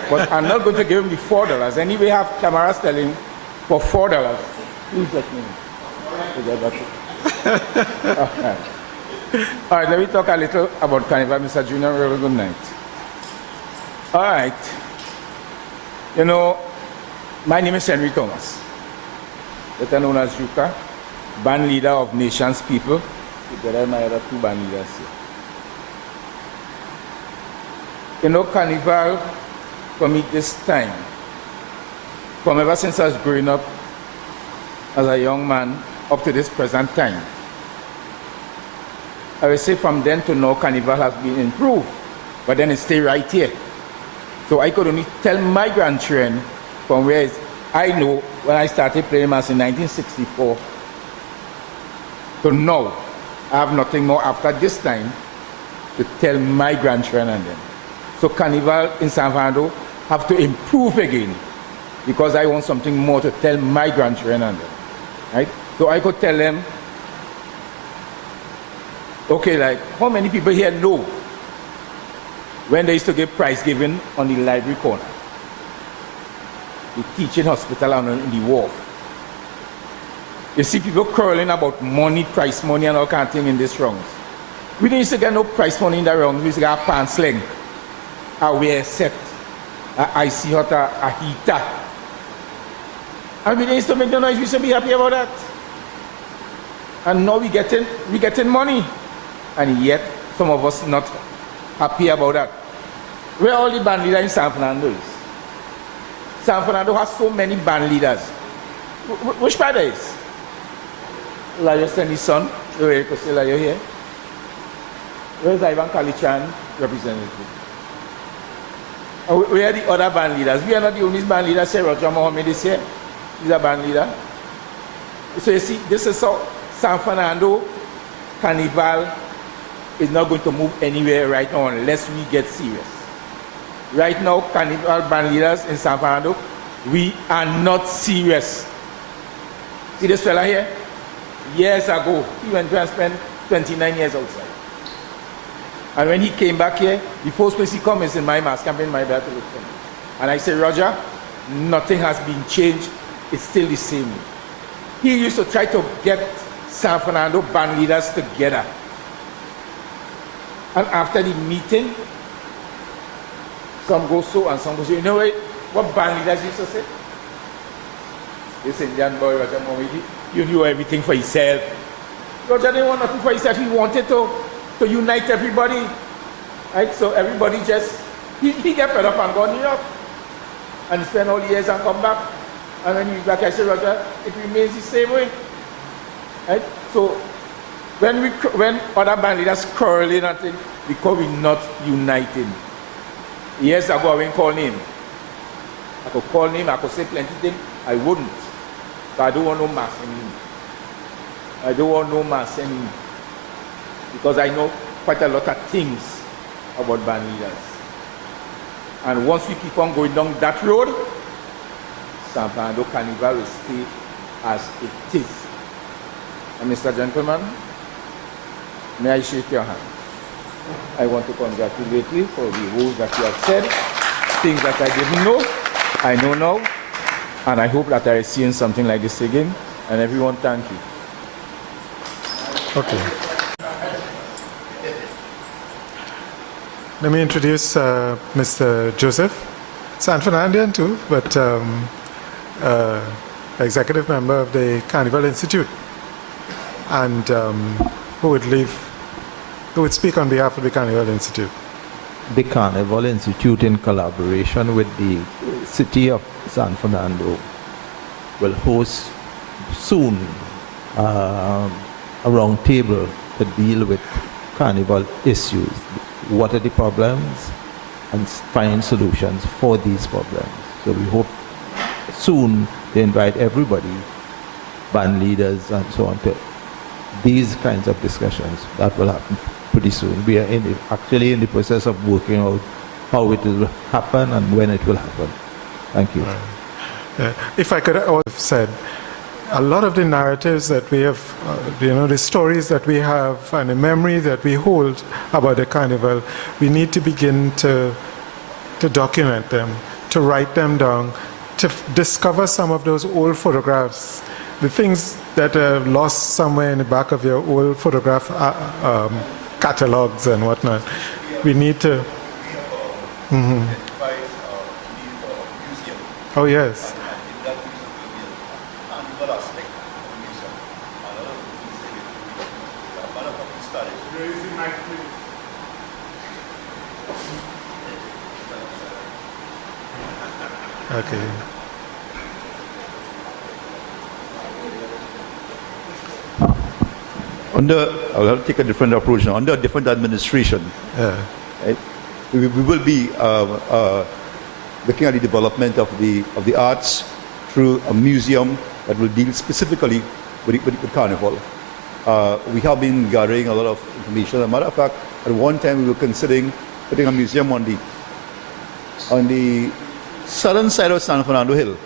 But I'm not going to give him the $4. Anyway, I have cameras telling for $4. Please let me. All right, let me talk a little about Carnival, Mr. Junior. Really good night. All right. You know, my name is Henry Thomas, better known as Yuka, band leader of Nations People. Together with my other two band leaders here. You know, Carnival, for me this time, from ever since I was growing up as a young man up to this present time, I would say from then to now, Carnival has been improved, but then it stay right here. So I could only tell my grandchildren from where I know when I started playing mass in 1964 to now, I have nothing more after this time to tell my grandchildren and them. So Carnival in San Fernando have to improve again because I want something more to tell my grandchildren and them. Right? So I could tell them, okay, like how many people here know when they used to give prize giving on the library corner, the teaching hospital and in the wharf? You see people quarreling about money, prize money and all kind of thing in this rounds. We didn't used to get no prize money in the rounds. We used to get a pants leg, a wear set, a icy hot, a heater. And we didn't used to make the noise. We used to be happy about that. And now we getting money. And yet, some of us not happy about that. Where all the band leaders in San Fernando is? San Fernando has so many band leaders. Which part is? Lajos and his son, Lajo here. Where's Ivan Kalichan representative? Where are the other band leaders? We are not the only band leaders. Say Roger Mohammed is here. He's a band leader. So you see, this is how San Fernando Carnival is not going to move anywhere right now unless we get serious. Right now, Carnival band leaders in San Fernando, we are not serious. See this fella here? Years ago, he went to and spent 29 years outside. And when he came back here, the first place he comes is in my mass campaign, my battle with him. And I said, Roger, nothing has been changed. It's still the same. He used to try to get San Fernando band leaders together. And after the meeting, some go so and some go so. You know what band leaders used to say? This Indian boy, Roger Mohammed, you knew everything for yourself. Roger didn't want nothing for himself. He wanted to unite everybody. Right? So everybody just, he get fed up and go to New York. And he spent all the years and come back. And when he's back, I said, Roger, it remains the same way. Right? So when other band leaders quarreling and things, because we're not uniting. Years ago, I wouldn't call him. I could call him, I could say plenty of things. I wouldn't. So I don't want no mass anymore. I don't want no mass anymore. Because I know quite a lot of things about band leaders. And once we keep on going down that road, San Fernando Carnival will stay as it is. And Mr. Gentleman, may I shake your hand? I want to congratulate you for the words that you have said, things that I didn't know, I know now, and I hope that I see in something like this again. And everyone, thank you. Okay. Let me introduce Mr. Joseph, San Fernandian too, but executive member of the Carnival Institute, and who would speak on behalf of the Carnival Institute. The Carnival Institute, in collaboration with the City of San Fernando, will host soon a round table to deal with Carnival issues. What are the problems? and find solutions for these problems. So we hope soon to invite everybody, band leaders and so on, to these kinds of discussions. That will happen pretty soon. We are actually in the process of working out how it will happen and when it will happen. Thank you. If I could also have said, a lot of the narratives that we have, the stories that we have and the memory that we hold about the Carnival, we need to begin to document them, to write them down, to discover some of those old photographs, the things that are lost somewhere in the back of your old photograph catalogs and whatnot. We need to. Oh, yes. Okay. I'll have to take a different approach now. Under a different administration, right, we will be looking at the development of the arts through a museum that will deal specifically with Carnival. We have been gathering a lot of information. As a matter of fact, at one time we were considering putting a museum on the southern side of San Fernando Hill.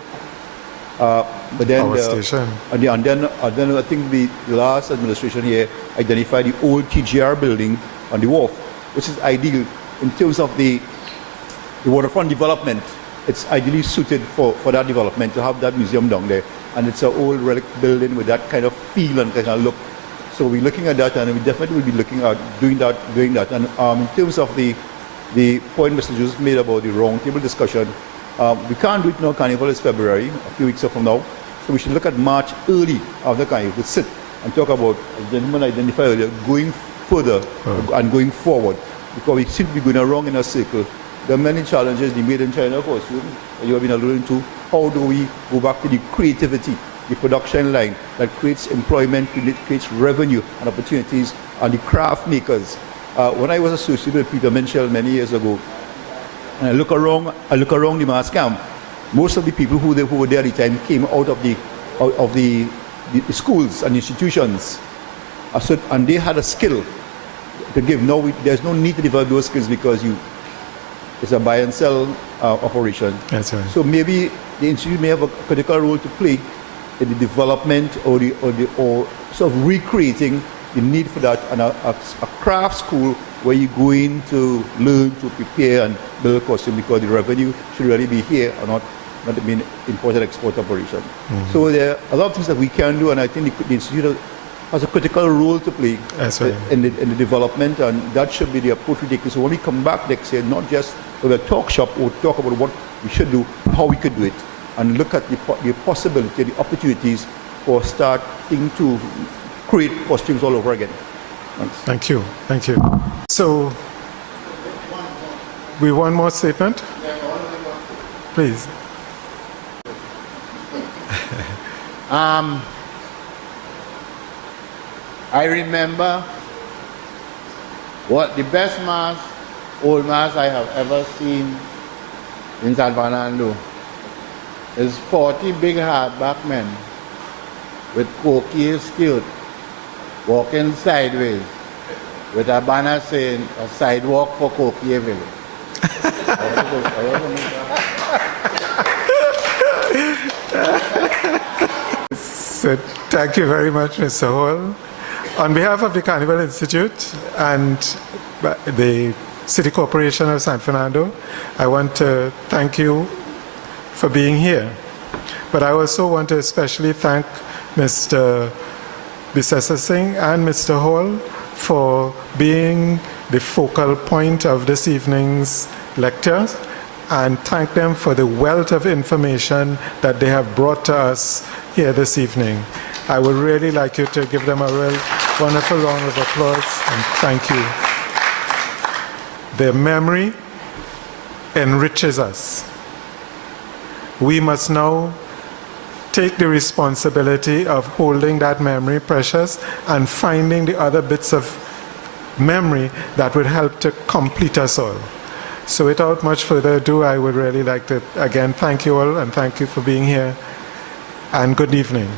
But then, and then I think the last administration here identified the old TGR building on the wharf, which is ideal in terms of the waterfront development. It's ideally suited for that development to have that museum down there. And it's an old relic building with that kind of feel and kind of look. So we're looking at that, and we definitely will be looking at doing that. And in terms of the point Mr. Joseph made about the roundtable discussion, we can't do it now. Carnival is February, a few weeks from now. So we should look at March early after Carnival to sit and talk about, as the gentleman identified earlier, going further and going forward. Because we seem to be going around in a circle. There are many challenges, the made in China costume, you have been alluding to. How do we go back to the creativity, the production line that creates employment, creates revenue and opportunities, and the craft makers. When I was associated with Peter Minshall many years ago, and I look around the mass camp, most of the people who were there at the time came out of the schools and institutions, and they had a skill to give. Now there's no need to develop those skills because it's a buy and sell operation. That's right. So maybe the institute may have a critical role to play in the development or sort of recreating the need for that, and a craft school where you're going to learn to prepare and build a costume, because the revenue should really be here and not be an import-export operation. So there are a lot of things that we can do, and I think the institute has a critical role to play in the development, and that should be the approach we take. So when we come back next year, not just with a talk shop or talk about what we should do, how we could do it, and look at the possibility, the opportunities for starting to create costumes all over again. Thanks. Thank you. Thank you. So, we want more statement? Please. I remember what the best mass, old mass I have ever seen in San Fernando is 40 big hardback men with coquille skirt walking sideways with a banner saying a sidewalk for Coquille Village. So, thank you very much, Mr. Hall. On behalf of the Carnival Institute and the City Corporation of San Fernando, I want to thank you for being here. But I also want to especially thank Mr. Bisesa Singh and Mr. Hall for being the focal point of this evening's lectures, and thank them for the wealth of information that they have brought to us here this evening. I would really like you to give them a real wonderful round of applause, and thank you. Their memory enriches us. We must now take the responsibility of holding that memory precious and finding the other bits of memory that would help to complete us all. So without much further ado, I would really like to again thank you all and thank you for being here, and good evening.